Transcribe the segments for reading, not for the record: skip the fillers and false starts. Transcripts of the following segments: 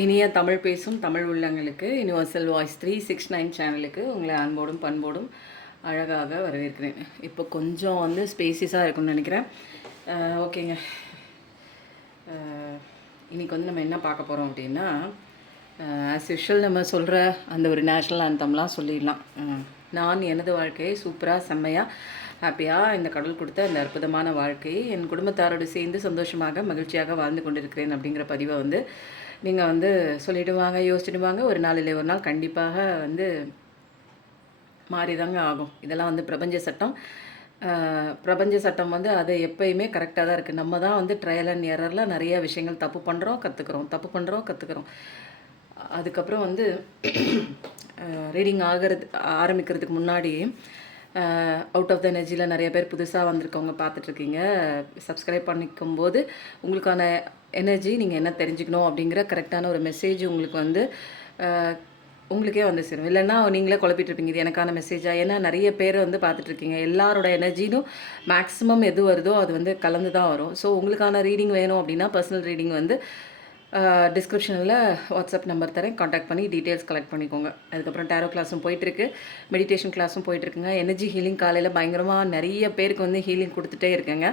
இனிய தமிழ் பேசும் தமிழ் உள்ளங்களுக்கு யுனிவர்சல் வாய்ஸ் 369 சேனலுக்கு உங்களை அன்போடும் பண்போடும் அழகாக வரவேற்கிறேன். இப்போ கொஞ்சம் வந்து ஸ்பேசியஸாக இருக்கும்னு நினைக்கிறேன். ஓகேங்க. இன்றைக்கி வந்து நம்ம என்ன பார்க்க போகிறோம் அப்படின்னா, ஆஸ் யூஷுவல் நம்ம சொல்கிற அந்த ஒரு நேஷ்னல் ஆந்தம்லாம் சொல்லிடலாம். நான் எனது வாழ்க்கையை சூப்பராக செம்மையாக ஹாப்பியாக இந்த கடவுள் கொடுத்த அந்த அற்புதமான வாழ்க்கையை என் குடும்பத்தாரோடு சேர்ந்து சந்தோஷமாக மகிழ்ச்சியாக வாழ்ந்து கொண்டிருக்கிறேன் அப்படிங்கிற பதிவை வந்து நீங்கள் வந்து சொல்லிவிடுவாங்க, யோசிச்சுடுவாங்க. ஒரு நாள் இல்லை ஒரு நாள் கண்டிப்பாக வந்து மாறிதாங்க ஆகும். இதெல்லாம் வந்து பிரபஞ்ச சட்டம். பிரபஞ்ச சட்டம் வந்து அது எப்பயுமே கரெக்டாக தான் இருக்குது. நம்ம தான் வந்து ட்ரையல் அண்ட் எரரில் நிறைய விஷயங்கள் தப்பு பண்ணுறோம், கற்றுக்குறோம். அதுக்கப்புறம் வந்து ரீடிங் ஆரம்பிக்கிறதுக்கு முன்னாடி அவுட் ஆஃப் த எனர்ஜியில் நிறைய பேர் புதுசாக வந்திருக்கவங்க பார்த்துட்ருக்கீங்க. சப்ஸ்கிரைப் பண்ணிக்கும்போது உங்களுக்கான எனர்ஜி நீங்கள் என்ன தெரிஞ்சுக்கணும் அப்படிங்கிற கரெக்டான ஒரு மெசேஜ் உங்களுக்கு வந்து உங்களுக்கே வந்து சேரும். இல்லைன்னா நீங்களே குழப்பிட்டுருப்பீங்க, இது எனக்கான மெசேஜா? ஏன்னா நிறைய பேர் வந்து பார்த்துட்ருக்கீங்க. எல்லாரோட எனர்ஜினும் மேக்ஸிமம் எது வருதோ அது வந்து கலந்து தான் வரும். ஸோ உங்களுக்கான ரீடிங் வேணும் அப்படின்னா பர்சனல் ரீடிங் வந்து டிஸ்கிரிப்ஷனில் வாட்ஸ்அப் நம்பர் தரேன், காண்டாக்ட் பண்ணி டீட்டெயில்ஸ் கலெக்ட் பண்ணிக்கோங்க. அதுக்கப்புறம் டேரோ கிளாஸும் போயிட்டுருக்கு, மெடிடேஷன் கிளாஸும் போயிட்டுருக்குங்க. எனர்ஜி ஹீலிங் காலையில் பயங்கரமாக நிறைய பேருக்கு வந்து ஹீலிங் கொடுத்துட்டே இருக்கேங்க.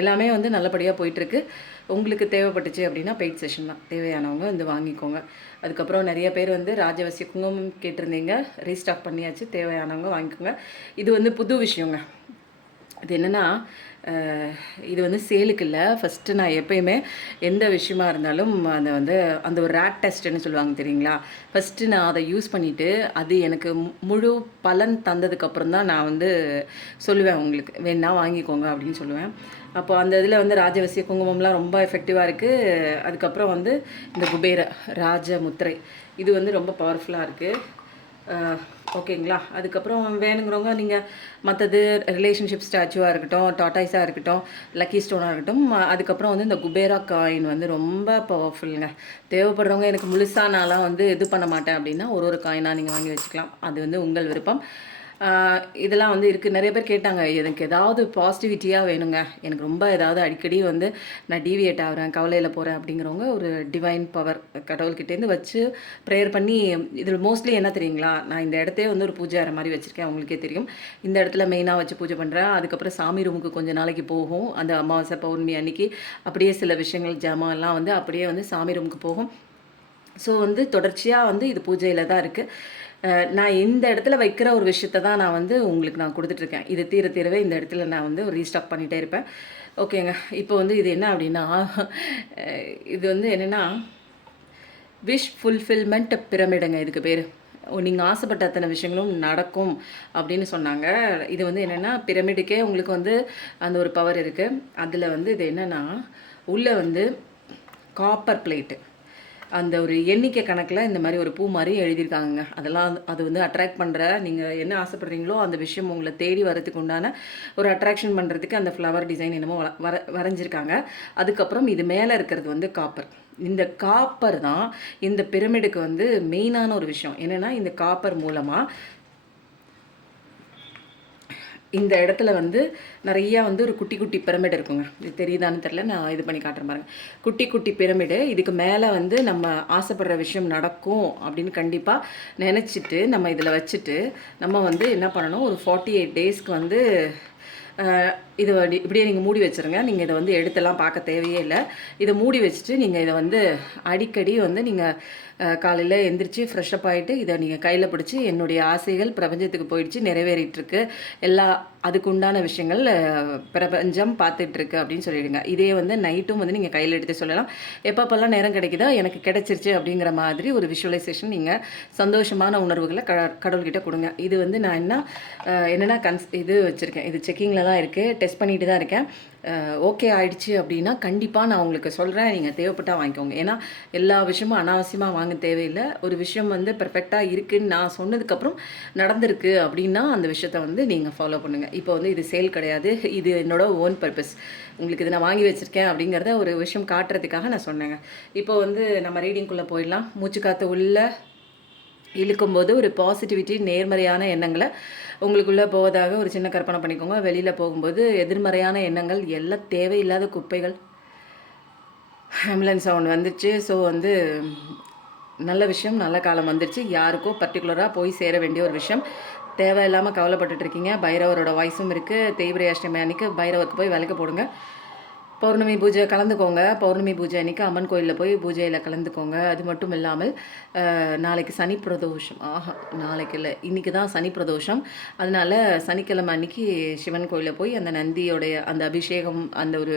எல்லாமே வந்து நல்லபடியாக போயிட்டுருக்கு. உங்களுக்கு தேவைப்பட்டுச்சு அப்படின்னா பெய்ட் செஷன் தான், தேவையானவங்க வந்து வாங்கிக்கோங்க. அதுக்கப்புறம் நிறைய பேர் வந்து ராஜவசிய குங்குமம் கேட்டிருந்தீங்க, ரீஸ்டாக் பண்ணியாச்சு, தேவையானவங்க வாங்கிக்கோங்க. இது வந்து புது விஷயங்க. இது என்னென்னா, இது வந்து சேலுக்கு இல்லை. ஃபஸ்ட்டு நான் எப்போயுமே எந்த விஷயமா இருந்தாலும் அதை வந்து அந்த ஒரு ரேட் டெஸ்ட்டுன்னு சொல்லுவாங்க தெரியுங்களா, ஃபஸ்ட்டு நான் அதை யூஸ் பண்ணிவிட்டு அது எனக்கு முழு பலன் தந்ததுக்கப்புறம் தான் நான் வந்து சொல்லுவேன், உங்களுக்கு வேணா வாங்கிக்கோங்க அப்படின்னு சொல்லுவேன். அப்போ அந்த இதில் வந்து ராஜவசிய குங்குமம்லாம் ரொம்ப எஃபெக்டிவாக இருக்குது. அதுக்கப்புறம் வந்து இந்த குபேர ராஜ முத்திரை இது வந்து ரொம்ப பவர்ஃபுல்லாக இருக்குது. ஓகேங்களா. அதுக்கப்புறம் வேணுங்கிறவங்க நீங்கள் மற்றது ரிலேஷன்ஷிப் ஸ்டாச்சுவாக இருக்கட்டும், டாட்டாய்ஸாக இருக்கட்டும், லக்கி ஸ்டோனாக இருக்கட்டும், அதுக்கப்புறம் வந்து இந்த குபேரா காயின் வந்து ரொம்ப பவர்ஃபுல்லுங்க. தேவைப்படுறவங்க எனக்கு முழுசாக நான்லாம் வந்து இது பண்ண மாட்டேன் அப்படின்னா ஒரு காயினாக நீங்கள் வாங்கி வச்சுக்கலாம். அது வந்து உங்கள் விருப்பம். இதெல்லாம் வந்து இருக்குது. நிறைய பேர் கேட்டாங்க, எனக்கு ஏதாவது பாசிட்டிவிட்டியாக வேணுங்க, எனக்கு ரொம்ப ஏதாவது அடிக்கடி வந்து நான் டீவியேட் ஆகிறேன், கவலையில் போகிறேன் அப்படிங்கிறவங்க ஒரு டிவைன் பவர் கடவுள்கிட்டேருந்து வச்சு ப்ரேயர் பண்ணி. இதில் மோஸ்ட்லி என்ன தெரியுங்களா, நான் இந்த இடத்தையே வந்து ஒரு பூஜை அறை மாதிரி வச்சுருக்கேன், அவங்களுக்கே தெரியும். இந்த இடத்துல மெயினாக வச்சு பூஜை பண்ணுறேன். அதுக்கப்புறம் சாமி ரூமுக்கு கொஞ்சம் நாளைக்கு போகும், அந்த அமாவாசை பௌர்ணமி அன்னைக்கு அப்படியே சில விஷயங்கள் ஜாமான்லாம் வந்து அப்படியே வந்து சாமி ரூமுக்கு போகும். ஸோ வந்து தொடர்ச்சியாக வந்து இது பூஜையில் தான் இருக்குது. நான் இந்த இடத்துல வைக்கிற ஒரு விஷயத்த தான் நான் வந்து உங்களுக்கு நான் கொடுத்துட்ருக்கேன். இது தீரவே இந்த இடத்துல நான் வந்து ரீஸ்டாக் பண்ணிகிட்டே இருப்பேன். ஓகேங்க. இப்போ வந்து இது என்ன அப்படின்னா, இது வந்து என்னென்னா விஷ் ஃபுல்ஃபில்மெண்ட் பிரமிடுங்க இதுக்கு பேர். நீங்கள் ஆசைப்பட்ட அத்தனை விஷயங்களும் நடக்கும் அப்படின்னு சொன்னாங்க. இது வந்து என்னென்னா பிரமிடுக்கே உங்களுக்கு வந்து அந்த ஒரு பவர் இருக்குது. அதில் வந்து இது என்னென்னா, உள்ளே வந்து காப்பர் பிளேட்டு, அந்த ஒரு எண்ணிக்கை கணக்கில் இந்த மாதிரி ஒரு பூ மாதிரி எழுதியிருக்காங்க. அதெல்லாம் அது வந்து அட்ராக்ட் பண்ணுற, நீங்கள் என்ன ஆசைப்படுறீங்களோ அந்த விஷயம் உங்களை தேடி வரதுக்கு உண்டான ஒரு அட்ராக்ஷன் பண்ணுறதுக்கு அந்த ஃப்ளவர் டிசைன் என்னமோ வரைஞ்சிருக்காங்க. அதுக்கப்புறம் இது மேலே இருக்கிறது வந்து காப்பர். இந்த காப்பர் தான் இந்த பிரமிடுக்கு வந்து மெயினான ஒரு விஷயம். என்னென்னா, இந்த காப்பர் மூலமாக இந்த இடத்துல வந்து நிறையா வந்து ஒரு குட்டி குட்டி பிரமிடு இருக்குங்க. இது தெரியுதான்னு தெரில, நான் இது பண்ணி காட்டுறேன் பாருங்க. குட்டி குட்டி பிரமிடு. இதுக்கு மேலே வந்து நம்ம ஆசைப்படுற விஷயம் நடக்கும் அப்படின்னு கண்டிப்பாக நினச்சிட்டு நம்ம இதில் வச்சுட்டு நம்ம வந்து என்ன பண்ணணும், ஒரு 48 டேஸ்க்கு வந்து இது இப்படியே நீங்கள் மூடி வச்சுருங்க. நீங்கள் இதை வந்து எடுத்தெல்லாம் பார்க்க தேவையே இல்லை. இதை மூடி வச்சுட்டு நீங்கள் இதை வந்து அடிக்கடி வந்து நீங்கள் காலையில் எந்திரிச்சு ஃப்ரெஷ்அப் ஆகிட்டு இதை நீங்கள் கையில் பிடிச்சி, என்னுடைய ஆசைகள் பிரபஞ்சத்துக்கு போயிடுச்சு, நிறைவேறிட்டுருக்கு, எல்லா அதுக்கு உண்டான விஷயங்கள் பிரபஞ்சம் பார்த்துட்ருக்கு அப்படின்னு சொல்லிவிடுங்க. இதே வந்து நைட்டும் வந்து நீங்கள் கையில் எடுத்து சொல்லலாம். எப்பப்பெல்லாம் நேரம் கிடைக்குதோ எனக்கு கிடைச்சிருச்சு அப்படிங்கிற மாதிரி ஒரு விஷுவலைசேஷன் நீங்கள் சந்தோஷமான உணர்வுகளை கடவுள்கிட்ட கொடுங்க. இது வந்து நான் என்னென்னா இது வச்சுருக்கேன், இது செக்கிங்கில் தான் இருக்குது, டெஸ்ட் பண்ணிட்டு தான் இருக்கேன். ஓகே ஆயிடுச்சு அப்படின்னா கண்டிப்பாக நான் உங்களுக்கு சொல்கிறேன், நீங்கள் தேவைப்பட்டால் வாங்கிக்கோங்க. ஏன்னா எல்லா விஷயமும் அனாவசியமாக வாங்க தேவையில்லை. ஒரு விஷயம் வந்து பெர்ஃபெக்டாக இருக்குதுன்னு நான் சொன்னதுக்கப்புறம் நடந்திருக்கு அப்படின்னா அந்த விஷயத்த வந்து நீங்கள் ஃபாலோ பண்ணுங்கள். இப்போ வந்து இது சேல் கிடையாது, இது என்னோடய ஓன் பர்பஸ். உங்களுக்கு இது நான் வாங்கி வச்சுருக்கேன் அப்படிங்கிறத ஒரு விஷயம் காட்டுறதுக்காக நான் சொன்னேங்க. இப்போ வந்து நம்ம ரீடிங்குள்ளே போயிடலாம். மூச்சு காற்று உள்ள இழுக்கும்போது ஒரு பாசிட்டிவிட்டி, நேர்மறையான எண்ணங்களை உங்களுக்குள்ளே போவதாக ஒரு சின்ன கற்பனை பண்ணிக்கோங்க. வெளியில் போகும்போது எதிர்மறையான எண்ணங்கள், எல்லாம் தேவையில்லாத குப்பைகள் ஆம்புலன்ஸ் சவுண்ட் வந்துச்சு. ஸோ வந்து நல்ல விஷயம், நல்ல காலம் வந்துருச்சு. யாருக்கோ பர்ட்டிகுலராக போய் சேர வேண்டிய ஒரு விஷயம். தேவையில்லாமல் கவலைப்பட்டுட்டு இருக்கீங்க. பைரவரோட வாய்ஸும் இருக்குது. தேய்பிரை அஷ்டமி அன்னைக்கு பைரவருக்கு போய் விளக்கு போடுங்க. பௌர்ணமி பூஜை கலந்துக்கோங்க. பௌர்ணமி பூஜை அன்றைக்கி அம்மன் கோயிலில் போய் பூஜையில் கலந்துக்கோங்க. அது மட்டும் இல்லாமல் நாளைக்கு சனி பிரதோஷம். நாளைக்கு இல்லை, இன்றைக்கி தான் சனி பிரதோஷம். அதனால் சனிக்கிழமை அன்றைக்கி சிவன் கோயிலில் போய் அந்த நந்தியோடைய அந்த அபிஷேகம், அந்த ஒரு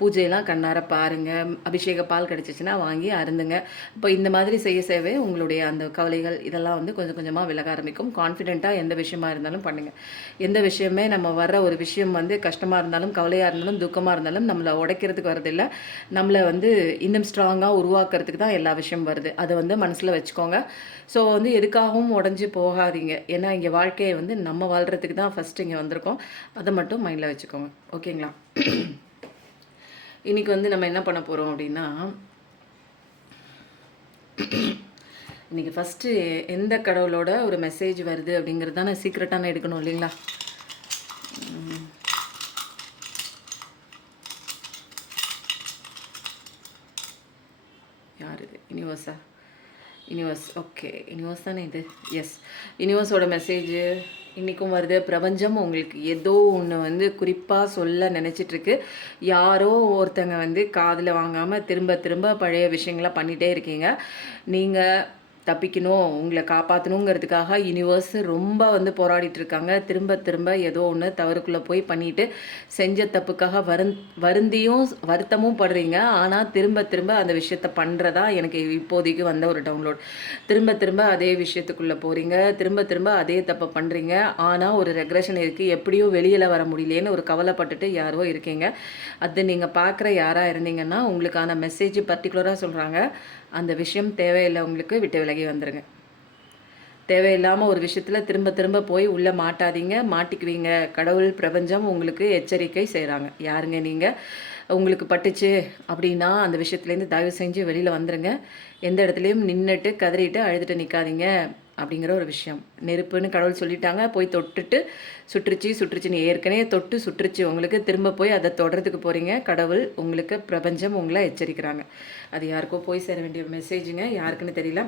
பூஜையெல்லாம் கண்ணார பாருங்கள். அபிஷேக பால் கிடச்சிச்சின்னா வாங்கி அருந்துங்க. இப்போ இந்த மாதிரி செய்ய உங்களுடைய அந்த கவலைகள் இதெல்லாம் வந்து கொஞ்சம் கொஞ்சமாக விலக ஆரம்பிக்கும். கான்ஃபிடென்ட்டாக எந்த விஷயமா இருந்தாலும் பண்ணுங்கள். எந்த விஷயமே நம்ம வர்ற ஒரு விஷயம் வந்து கஷ்டமாக இருந்தாலும், கவலையாக இருந்தாலும், துக்கமாக இருந்தாலும் நம்மளை உடைக்கிறதுக்கு வரதில்லை. நம்மளை வந்து இன்னும் ஸ்ட்ராங்காக உருவாக்குறதுக்கு தான் எல்லா விஷயம் வருது. அதை வந்து மனசில் வச்சுக்கோங்க. ஸோ வந்து எதுக்காகவும் உடஞ்சி போகாதீங்க. ஏன்னா இங்கே வாழ்க்கையை வந்து நம்ம வாழ்கிறதுக்கு தான் ஃபஸ்ட்டு இங்கே வந்திருக்கோம். அதை மட்டும் மைண்டில் வச்சுக்கோங்க. ஓகேங்களா? இன்றைக்கி வந்து நம்ம என்ன பண்ண போகிறோம் அப்படின்னா, இன்றைக்கி ஃபஸ்ட்டு எந்த கடவுளோட ஒரு மெசேஜ் வருது அப்படிங்கிறது தான் நான் சீக்ரெட்டான எடுக்கணும் இல்லைங்களா? யார் இது? யூனிவர்ஸ். ஓகே, யூனிவர்ஸ் தானே இது. எஸ், யூனிவர்ஸோட மெசேஜு இன்றைக்கும் வருது. பிரபஞ்சம் உங்களுக்கு ஏதோ ஒன்று வந்து குறிப்பாக சொல்ல நினச்சிட்ருக்கு. யாரோ ஒருத்தங்க வந்து காதில் வாங்காமல் திரும்ப திரும்ப பழைய விஷயங்களை பண்ணிகிட்டே இருக்கீங்க. நீங்கள் தப்பிக்கணும், உங்களை காப்பாற்றணுங்கிறதுக்காக யூனிவர்ஸ் ரொம்ப வந்து போராடிட்டுருக்காங்க. திரும்ப திரும்ப ஏதோ ஒன்று தவறுக்குள்ளே போய் பண்ணிவிட்டு செஞ்ச தப்புக்காக வருந்தியும் வருத்தமும் படுறீங்க. ஆனால் திரும்ப திரும்ப அந்த விஷயத்த பண்ணுறதா எனக்கு இப்போதைக்கு வந்த ஒரு டவுன்லோட். திரும்ப திரும்ப அதே விஷயத்துக்குள்ளே போகிறீங்க, திரும்ப திரும்ப அதே தப்பை பண்ணுறீங்க. ஆனால் ஒரு ரெக்ரெஷன் இருக்குது, எப்படியோ வெளியில் வர முடியலேன்னு ஒரு கவலைப்பட்டுட்டு யாரோ இருக்கீங்க. அது நீங்கள் பார்க்குற யாராக இருந்தீங்கன்னா உங்களுக்கான மெசேஜ் பர்டிகுலராக சொல்கிறாங்க. அந்த விஷயம் தேவையில்லை, உங்களுக்கு விட்டு விலகி வந்துடுங்க. தேவையில்லாமல் ஒரு விஷயத்தில் திரும்ப திரும்ப போய் உள்ளே மாட்டாதீங்க, மாட்டிக்குவீங்க. கடவுள் பிரபஞ்சம் உங்களுக்கு எச்சரிக்கை செய்கிறாங்க. யாருங்க நீங்கள்? உங்களுக்கு பட்டுச்சு அப்படின்னா அந்த விஷயத்துலேருந்து தயவு செஞ்சு வெளியில் வந்துடுங்க. எந்த இடத்துலையும் நின்றுட்டு கதறிட்டு அழுதுட்டு நிற்காதீங்க அப்படிங்கிற ஒரு விஷயம். நெருப்புன்னு கடவுள் சொல்லிட்டாங்க. போய் தொட்டுட்டு சுற்றுச்சுன்னு ஏற்கனவே தொட்டு சுற்றுச்சு உங்களுக்கு. திரும்ப போய் அதை தொடர்றதுக்கு போகிறீங்க. கடவுள் உங்களுக்கு, பிரபஞ்சம் உங்களை எச்சரிக்கிறாங்க. அது யாருக்கோ போய் சேர வேண்டிய ஒரு மெசேஜுங்க. யாருக்குன்னு தெரியல.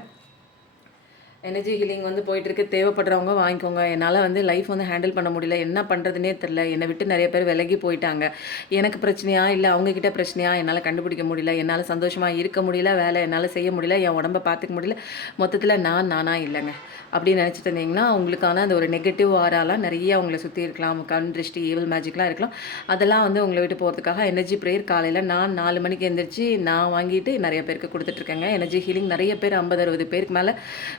எனர்ஜி ஹீலிங் வந்து போயிட்டுருக்கு. தேவைப்படுறவங்க வாங்கிக்கோங்க. என்னால் வந்து லைஃப் வந்து ஹேண்டில் பண்ண முடியல, என்ன பண்ணுறதுனே தெரில. என்னை விட்டு நிறைய பேர் விலகி போயிட்டாங்க. எனக்கு பிரச்சனையா இல்லை அவங்கக்கிட்ட பிரச்சனையா என்னால் கண்டுபிடிக்க முடியல. என்னால் சந்தோஷமாக இருக்க முடியல, வேலை என்னால் செய்ய முடியல, என் உடம்பை பார்த்துக்க முடியல. மொத்தத்தில் நானாக இல்லைங்க அப்படின்னு நினச்சிட்டு இருந்தீங்கன்னா உங்களுக்கான அந்த ஒரு நெகட்டிவ் ஆராலாம் நிறைய உங்களை சுற்றி இருக்கலாம். கண் திருஷ்டி, ஈவில் மேஜிக்லாம் இருக்கலாம். அதெல்லாம் வந்து உங்களை விட்டு போகிறதுக்காக எனர்ஜி ப்ரேயர் காலையில் நான் 4 மணிக்கு எழுந்திரிச்சு நான் வாங்கிட்டு நிறைய பேருக்கு கொடுத்துட்ருக்கேங்க. எனர்ஜி ஹீலிங் நிறைய பேர் 50-60 பேருக்கு மேலே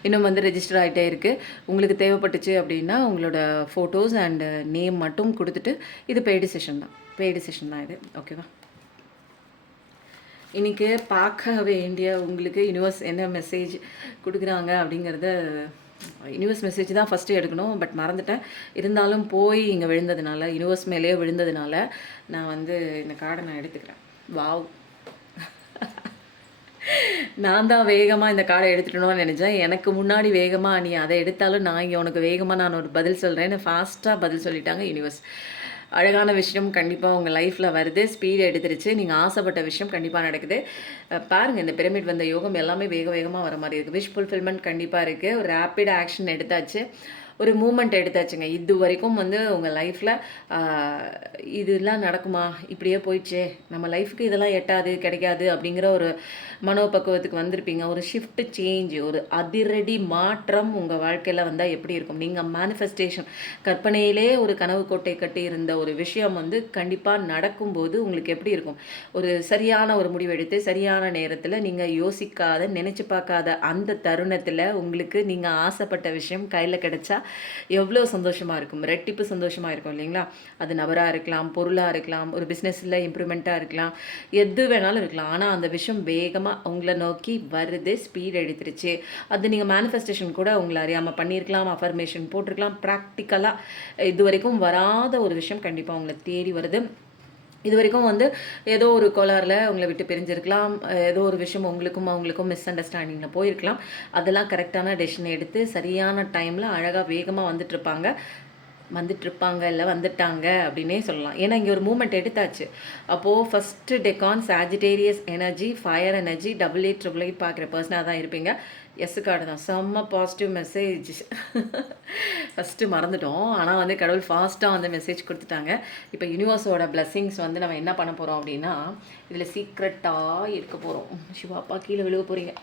இன்னும் வந்து ரெஜிஸ்டர் ஆகிட்டே இருக்குது. உங்களுக்கு தேவைப்பட்டுச்சு அப்படின்னா உங்களோட ஃபோட்டோஸ் அண்டு நேம் மட்டும் கொடுத்துட்டு, இது பெய்டு செஷன் தான் இது. ஓகேவா? இன்றைக்கி பார்க்க வேண்டிய உங்களுக்கு யூனிவர்ஸ் என்ன மெசேஜ் கொடுக்குறாங்க அப்படிங்கிறத, யூனிவர்ஸ் மெசேஜ் தான் ஃபஸ்ட்டு எடுக்கணும், பட் மறந்துட்டேன். இருந்தாலும் போய் இங்கே விழுந்ததுனால, யூனிவர்ஸ் மேலேயே விழுந்ததுனால நான் வந்து இந்த கார்டை நான் எடுத்துக்கிறேன். வாவ், நான் தான் வேகமாக இந்த கார்டை எடுத்துட்டணும்னு நினச்சேன். எனக்கு முன்னாடி வேகமாக நீ அதை எடுத்தாலும் நான் இங்கே உனக்கு வேகமாக நான் ஒரு பதில் சொல்கிறேன்னு ஃபாஸ்ட்டாக பதில் சொல்லிட்டாங்க யூனிவர்ஸ். அழகான விஷயம் கண்டிப்பாக உங்கள் லைஃப்பில் வருது. ஸ்பீடு எடுத்துருச்சு. நீங்கள் ஆசைப்பட்ட விஷயம் கண்டிப்பாக நடக்குது. பாருங்கள், இந்த பிரமிட் வந்த யோகம் எல்லாமே வேகமாக வர மாதிரி இருக்குது. விஷ் ஃபுல்ஃபில்மெண்ட் கண்டிப்பாக இருக்குது. ஒரு ரேப்பிட் ஆக்ஷன் எடுத்தாச்சு, ஒரு மூமெண்ட் எடுத்தாச்சுங்க. இது வரைக்கும் வந்து உங்கள் லைஃப்பில் இதெல்லாம் நடக்குமா, இப்படியே போயிடுச்சே, நம்ம லைஃபுக்கு இதெல்லாம் எட்டாது கிடைக்காது அப்படிங்கிற ஒரு மனோபக்குவத்துக்கு வந்திருப்பீங்க. ஒரு ஷிஃப்ட் சேஞ்ச், ஒரு அதிரடி மாற்றம் உங்கள் வாழ்க்கையில் வந்தால் எப்படி இருக்கும்? நீங்கள் மேனிஃபெஸ்டேஷன், கற்பனையிலே ஒரு கனவு கோட்டை கட்டி இருந்த ஒரு விஷயம் வந்து கண்டிப்பாக நடக்கும்போது உங்களுக்கு எப்படி இருக்கும்? ஒரு சரியான ஒரு முடிவெடுத்து சரியான நேரத்தில் நீங்கள் யோசிக்காத, நினச்சி பார்க்காத அந்த தருணத்தில் உங்களுக்கு நீங்கள் ஆசைப்பட்ட விஷயம் கையில் கிடைச்சா எவ்வளோ சந்தோஷமாக இருக்கும்? ரெட்டிப்பு சந்தோஷமாக இருக்கும் இல்லைங்களா? அது நபராக இருக்கலாம், பொருளாக இருக்கலாம், ஒரு பிஸ்னஸில் இம்ப்ரூவ்மெண்ட்டாக இருக்கலாம், எது வேணாலும் இருக்கலாம். ஆனால் அந்த விஷயம் வேகமாக உங்களை நோக்கி வருது, ஸ்பீட் எடுத்துருச்சு. அது நீங்கள் மேனிஃபெஸ்டேஷன் கூட உங்களை அறியாமல் பண்ணியிருக்கலாம், அஃபர்மேஷன் போட்டிருக்கலாம். ப்ராக்டிக்கலாக இது வரைக்கும் வராத ஒரு விஷயம் கண்டிப்பாக உங்களை தேடி வருது. இது வரைக்கும் வந்து ஏதோ ஒரு கோளாறில் உங்களை விட்டு பிரிஞ்சிருக்கலாம், ஏதோ ஒரு விஷயம் அவங்களுக்கும் மிஸ் அண்டர்ஸ்டாண்டிங்கில் போயிருக்கலாம். அதெல்லாம் கரெக்டான டெசிஷன் எடுத்து சரியான டைமில் அழகாக வேகமாக வந்துட்டுருப்பாங்க. வந்துட்டுருப்பாங்க, இல்லை வந்துட்டாங்க அப்படின்னே சொல்லலாம். ஏன்னா இங்கே ஒரு மூமெண்ட் எடுத்தாச்சு. அப்போது first Deccan Sagittarius energy, fire energy, 8888 பார்க்குற பர்சனாக தான் இருப்பீங்க. எஸ் கார்டு தான். செம்ம பாசிட்டிவ் மெசேஜ். ஃபஸ்ட்டு மறந்துட்டோம். ஆனால் வந்து கடவுள் ஃபாஸ்ட்டாக வந்து மெசேஜ் கொடுத்துட்டாங்க. இப்போ யூனிவர்ஸோட பிளெஸ்ஸிங்ஸ் வந்து நம்ம என்ன பண்ண போகிறோம் அப்படின்னா, இதில் சீக்ரெட்டாக இருக்க போகிறோம். சிவாப்பா கீழே விழுக போகிறீங்க.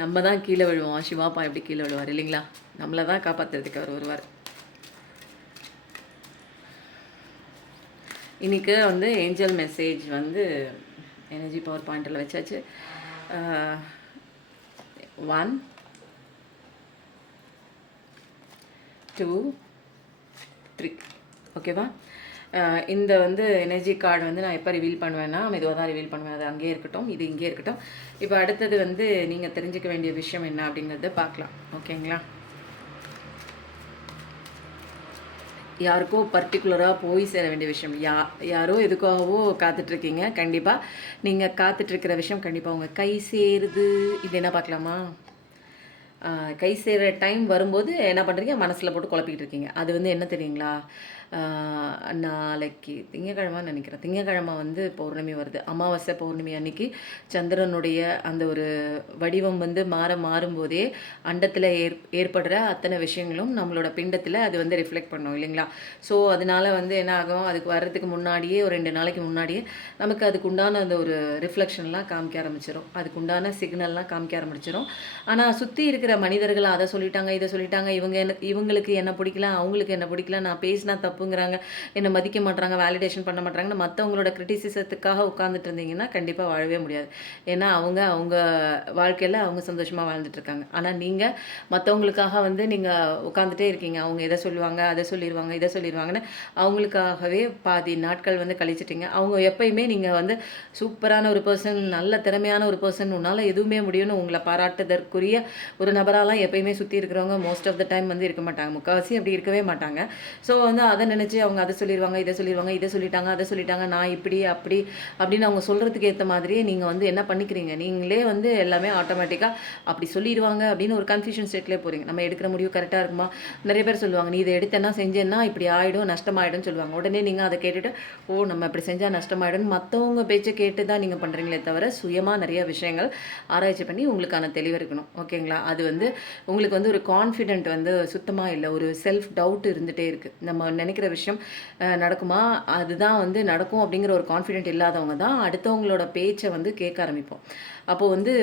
நம்ம தான் கீழே விழுவோம். சிவாப்பா எப்படி கீழே விழுவார் இல்லைங்களா? நம்மளை தான் காப்பாற்றுறதுக்கு அவர் வருவார். இன்றைக்கி வந்து ஏஞ்சல் மெசேஜ் வந்து எனர்ஜி பவர் பாயிண்டில் வச்சாச்சு. 1 2 3 ஓகேவா? இந்த வந்து எனர்ஜி கார்டு வந்து நான் எப்போ ரிவீல் பண்ணுவேன்னா, மெதுவாக தான் ரிவீல் பண்ணுவேன். அது அங்கேயே இருக்கட்டும், இது இங்கே இருக்கட்டும். இப்போ அடுத்தது வந்து நீங்கள் தெரிஞ்சுக்க வேண்டிய விஷயம் என்ன அப்படிங்கிறத பார்க்கலாம். ஓகேங்களா? யாருக்கோ பர்டிகுலராக போய் சேர வேண்டிய விஷயம், யாரோ எதுக்காகவோ காத்துட்ருக்கீங்க. கண்டிப்பாக நீங்கள் காத்துட்ருக்கிற விஷயம் கண்டிப்பாக உங்கள் கை சேருது. இது என்ன பார்க்கலாமா? கை சேர டைம் வரும்போது என்ன பண்ணுறீங்க, மனசில் போட்டு குழப்பிக்கிட்டு இருக்கீங்க. அது வந்து என்ன தெரியுங்களா? நாளைக்கு திங்கக்கிழமைன்னு நினைக்கிறேன். திங்கக்கிழமை வந்து பௌர்ணமி வருது. அமாவாசை பௌர்ணமி அன்னைக்கு சந்திரனுடைய அந்த ஒரு வடிவம் வந்து மாறும்போதே அண்டத்தில் ஏற்படுற அத்தனை விஷயங்களும் நம்மளோட பிண்டத்தில் அது வந்து ரிஃப்ளெக்ட் பண்ணும் இல்லைங்களா? ஸோ அதனால வந்து என்ன ஆகும், அதுக்கு வர்றதுக்கு முன்னாடியே ஒரு 2 நாளைக்கு முன்னாடியே நமக்கு அதுக்கு உண்டான அந்த ஒரு ரிஃப்ளெக்ஷன்லாம் காமிக்க ஆரம்பிச்சிடும். அதுக்கு உண்டான சிக்னல்லாம் காமிக்க ஆரம்பிச்சிடும். ஆனால் சுற்றி இருக்கிற மனிதர்கள் அதை சொல்லிட்டாங்க, இதை சொல்லிட்டாங்க, இவங்களுக்கு என்ன பிடிக்கல, அவங்களுக்கு என்ன பிடிக்கல, நான் பேசினா தப்புங்கிறாங்க, என்னை மதிக்க மாட்டாங்க, வேலிடேஷன் பண்ண மாட்டாங்கன்னு மற்றவங்களோட கிரிட்டிசிசத்துக்காக உட்காந்துட்டு இருந்தீங்கன்னா கண்டிப்பாக வாழவே முடியாது. ஏன்னா அவங்க வாழ்க்கையில் அவங்க சந்தோஷமாக வாழ்ந்துட்டுருக்காங்க. ஆனால் நீங்கள் மற்றவங்களுக்காக வந்து நீங்கள் உட்காந்துட்டே இருக்கீங்க. அவங்க எதை சொல்லுவாங்க, அதை சொல்லிடுவாங்க, இதை சொல்லிடுவாங்கன்னு அவங்களுக்காகவே பாதி நாட்கள் வந்து கழிச்சிட்டிங்க. அவங்க எப்பயுமே நீங்கள் வந்து சூப்பரான ஒரு பர்சன், நல்ல திறமையான ஒரு பர்சன், உன்னால் எதுவுமே முடியும்னு உங்களை பாராட்டுதற்குரிய ஒரு நபராலாம் எப்பயுமே சுற்றி இருக்கிறவங்க மோஸ்ட் ஆஃப் த டைம் வந்து இருக்க மாட்டாங்க. முக்கால்வாசி அப்படி இருக்கவே மாட்டாங்க. ஸோ வந்து அதை நினச்சி அவங்க அதை சொல்லிடுவாங்க, இதை சொல்லிடுவாங்க, இதை சொல்லிட்டாங்க, அதை சொல்லிட்டாங்க, நான் இப்படி அப்படி அப்படின்னு அவங்க சொல்கிறதுக்கு ஏற்ற மாதிரியே நீங்கள் வந்து என்ன பண்ணிக்கிறீங்க, நீங்களே வந்து எல்லாமே ஆட்டோமேட்டிக்காக அப்படி சொல்லிடுவாங்க அப்படின்னு ஒரு கன்ஃபியூஷன் ஸ்டேட்லேயே போகிறீங்க. நம்ம எடுக்கிற முடிவு கரெக்டாக இருக்குமா? நிறைய பேர் சொல்லுவாங்க, நீ இதை எடுத்தேன்னா செஞ்சேன்னா இப்படி ஆகிடும், நஷ்டமாயிடும்னு சொல்லுவாங்க. உடனே நீங்கள் அதை கேட்டுட்டு, ஓ நம்ம இப்படி செஞ்சால் நஷ்டமாயிடும், மற்றவங்க பேச்சை கேட்டு தான் நீங்கள் பண்ணுறீங்களே தவிர சுயமாக நிறைய விஷயங்கள் ஆராய்ச்சி பண்ணி உங்களுக்கான தெளிவு இருக்கணும். ஓகேங்களா? அது வந்து உங்களுக்கு வந்து ஒரு கான்ஃபிடென்ட் வந்து சுத்தமாக இல்லை, ஒரு செல்ஃப் டவுட் இருந்துகிட்டே இருக்குது. நம்ம நினைக்கிற விஷயம் நடக்குமா, அதுதான் வந்து நடக்கும் அப்படிங்கிற ஒரு கான்ஃபிடென்ட் இல்லாதவங்க தான் அடுத்தவங்களோட பேச்சை வந்து கேட்க ஆரம்பிப்போம். அப்போது வந்து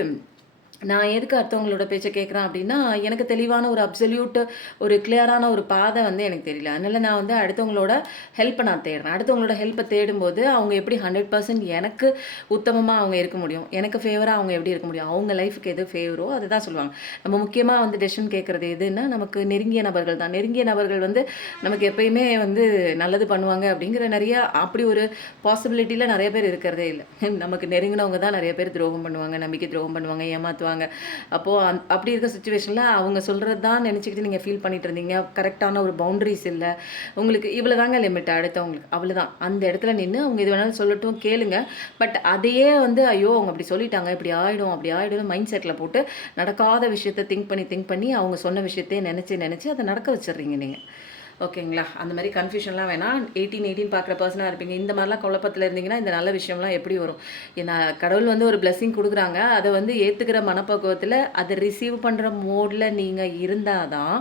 நான் எதுக்கு அடுத்தவங்களோட பேச்சை கேட்குறேன் அப்படின்னா, எனக்கு தெளிவான ஒரு அப்சல்யூட் ஒரு கிளியரான ஒரு பாதை வந்து எனக்கு தெரியல. அதனால் நான் வந்து அடுத்தவங்களோட ஹெல்ப்பை நான் தேடுறேன். அடுத்தவங்களோட ஹெல்ப்பை தேடும்போது அவங்க எப்படி 100% எனக்கு உத்தமமாக அவங்க இருக்க முடியும், எனக்கு ஃபேவராக அவங்க எப்படி இருக்க முடியும், அவங்க லைஃபுக்கு எது ஃபேவரோ அதுதான் சொல்லுவாங்க. நம்ம முக்கியமாக வந்து டெசிஷன் கேட்குறது எதுன்னா, நமக்கு நெருங்கிய நபர்கள் தான். நெருங்கிய நபர்கள் வந்து நமக்கு எப்பயுமே வந்து நல்லது பண்ணுவாங்க அப்படிங்கிற நிறைய அப்படி ஒரு பாசிபிலிட்டியில் நிறைய பேர் இருக்கிறதே இல்லை. நமக்கு நெருங்கினவங்க தான் நிறைய பேர் துரோகம் பண்ணுவாங்க, நம்பிக்கை துரோகம் பண்ணுவாங்க, ஏமாற்றுவாங்க. அப்போது அப்படி இருக்க சுச்சுவேஷனில் அவங்க சொல்கிறது தான் நினச்சிக்கிட்டு நீங்கள் ஃபீல் பண்ணிட்டு இருந்தீங்க. கரெக்டான ஒரு பவுண்டரிஸ் இல்லை உங்களுக்கு. இவ்வளோ தாங்க லிமிட் அடுத்தவங்களுக்கு, அவ்வளோதான். அந்த இடத்துல நின்று அவங்க எது வேணாலும் சொல்லட்டும், கேளுங்க. பட் அதையே வந்து ஐயோ அவங்க அப்படி சொல்லிட்டாங்க, இப்படி ஆகிடும் அப்படி ஆகிடும் மைண்ட் செட்டில் போட்டு நடக்காத விஷயத்தை திங்க் பண்ணி அவங்க சொன்ன விஷயத்தையே நினச்சி அதை நடக்க வச்சிடுறீங்க நீங்கள். ஓகேங்களா? அந்த மாதிரி கன்ஃபியூஷன்லாம் வேணாம். 18 பார்க்குற பர்சனாக இருப்பீங்க. இந்த மாதிரிலாம் குழப்பத்தில் இருந்தீங்கன்னா இந்த நல்ல விஷயம்லாம் எப்படி வரும்? ஏன்னா கடவுள் வந்து ஒரு பிளெஸிங் கொடுக்குறாங்க. அதை வந்து ஏற்றுக்கிற மனப்பக்குவத்தில் அதை ரிசீவ் பண்ணுற மோடில் நீங்கள் இருந்தால் தான்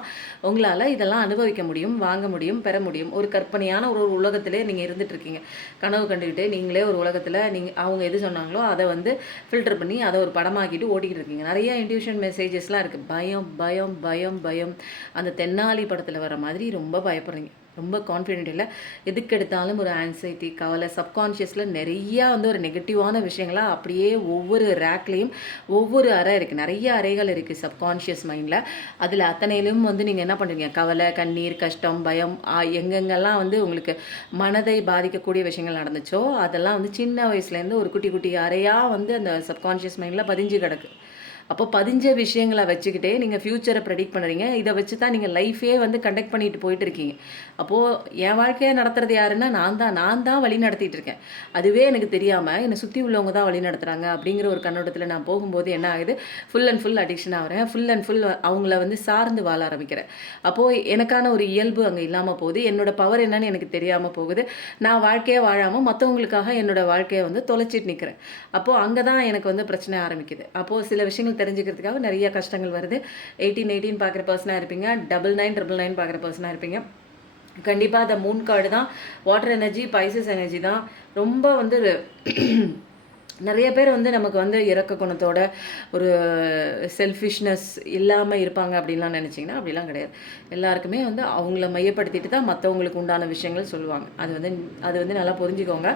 உங்களால் இதெல்லாம் அனுபவிக்க முடியும், வாங்க முடியும், பெற முடியும். ஒரு கற்பனையான ஒரு உலகத்திலே நீங்கள் இருந்துகிட்ருக்கீங்க. கனவு கண்டுக்கிட்டு நீங்களே ஒரு உலகத்தில் அவங்க எது சொன்னாங்களோ அதை வந்து ஃபில்டர் பண்ணி அதை ஒரு படமாக்கிட்டு ஓட்டிக்கிட்டு இருக்கீங்க. நிறைய இன்ட்யூஷன் மெசேஜஸ்லாம் இருக்குது. பயம் பயம் பயம் பயம். அந்த தென்னாலி படத்தில் வர மாதிரி ரொம்ப பயப்படுறீங்க, ரொம்ப கான்ஃபிடென்ட் இல்லை. எதுக்கு எடுத்தாலும் ஒரு ஆன்சைட்டி, கவலை, சப்கான்ஷியஸில் நிறையா வந்து ஒரு நெகட்டிவான விஷயங்களாக அப்படியே ஒவ்வொரு ரேக்லேயும் ஒவ்வொரு அறை இருக்குது, நிறைய அறைகள் இருக்குது சப்கான்ஷியஸ் மைண்டில். அதில் அத்தனையிலும் வந்து நீங்கள் என்ன பண்ணுறீங்க, கவலை, கண்ணீர், கஷ்டம், பயம், எங்கெங்கெல்லாம் வந்து உங்களுக்கு மனதை பாதிக்கக்கூடிய விஷயங்கள் நடந்துச்சோ அதெல்லாம் வந்து சின்ன வயசுலேருந்து ஒரு குட்டி குட்டி அறையாக வந்து அந்த சப்கான்ஷியஸ் மைண்டில் பதிஞ்சு கிடக்கு. அப்போ பதிஞ்ச விஷயங்கள வச்சுக்கிட்டே நீங்கள் ஃப்யூச்சரை ப்ரெடிக்ட் பண்ணுறீங்க. இதை வச்சு தான் நீங்கள் லைஃபே வந்து கண்டக்ட் பண்ணிட்டு போயிட்டு இருக்கீங்க. அப்போது என் வாழ்க்கையை நடத்துறது யாருன்னா நான் தான் வழி நடத்திட்டு இருக்கேன். அதுவே எனக்கு தெரியாமல் என்னை சுற்றி உள்ளவங்க தான் வழி நடத்துகிறாங்க அப்படிங்கிற ஒரு கண்ணோட்டத்தில் நான் போகும்போது என்ன ஆகுது, ஃபுல் அண்ட் ஃபுல் அடிக்ஷன் ஆகிறேன். ஃபுல் அண்ட் ஃபுல் அவங்கள வந்து சார்ந்து வாழ ஆரம்பிக்கிறேன். அப்போது எனக்கான ஒரு இயல்பு அங்கே இல்லாமல் போகுது. என்னோட பவர் என்னன்னு எனக்கு தெரியாமல் போகுது. நான் வாழ்க்கையை வாழாமல் மற்றவங்களுக்காக என்னோட வாழ்க்கையை வந்து தொலைச்சிட்டு நிற்கிறேன். அப்போது அங்கே தான் எனக்கு வந்து பிரச்சனை ஆரம்பிக்குது. அப்போது சில விஷயங்கள் தெரிஞ்சுக்கிறதுக்காக நிறைய கஷ்டங்கள் வருது. 18 பார்க்குற பர்சனாக இருப்பீங்க, 99 பார்க்குற பர்சனாக இருப்பீங்க. கண்டிப்பாக அந்த மூன் கார்டு தான் வாட்டர் எனர்ஜி, பைசஸ் எனர்ஜி தான் ரொம்ப வந்து நிறைய பேர் வந்து நமக்கு வந்து இறக்க குணத்தோட ஒரு செல்ஃபிஷ்னஸ் இல்லாமல் இருப்பாங்க அப்படின்லாம் நினச்சிங்கன்னா அப்படிலாம் கிடையாது. எல்லாருக்குமே வந்து அவங்கள மையப்படுத்திட்டு தான் மற்றவங்களுக்கு உண்டான விஷயங்கள் சொல்லுவாங்க. அது வந்து நல்லா புரிஞ்சுக்கோங்க.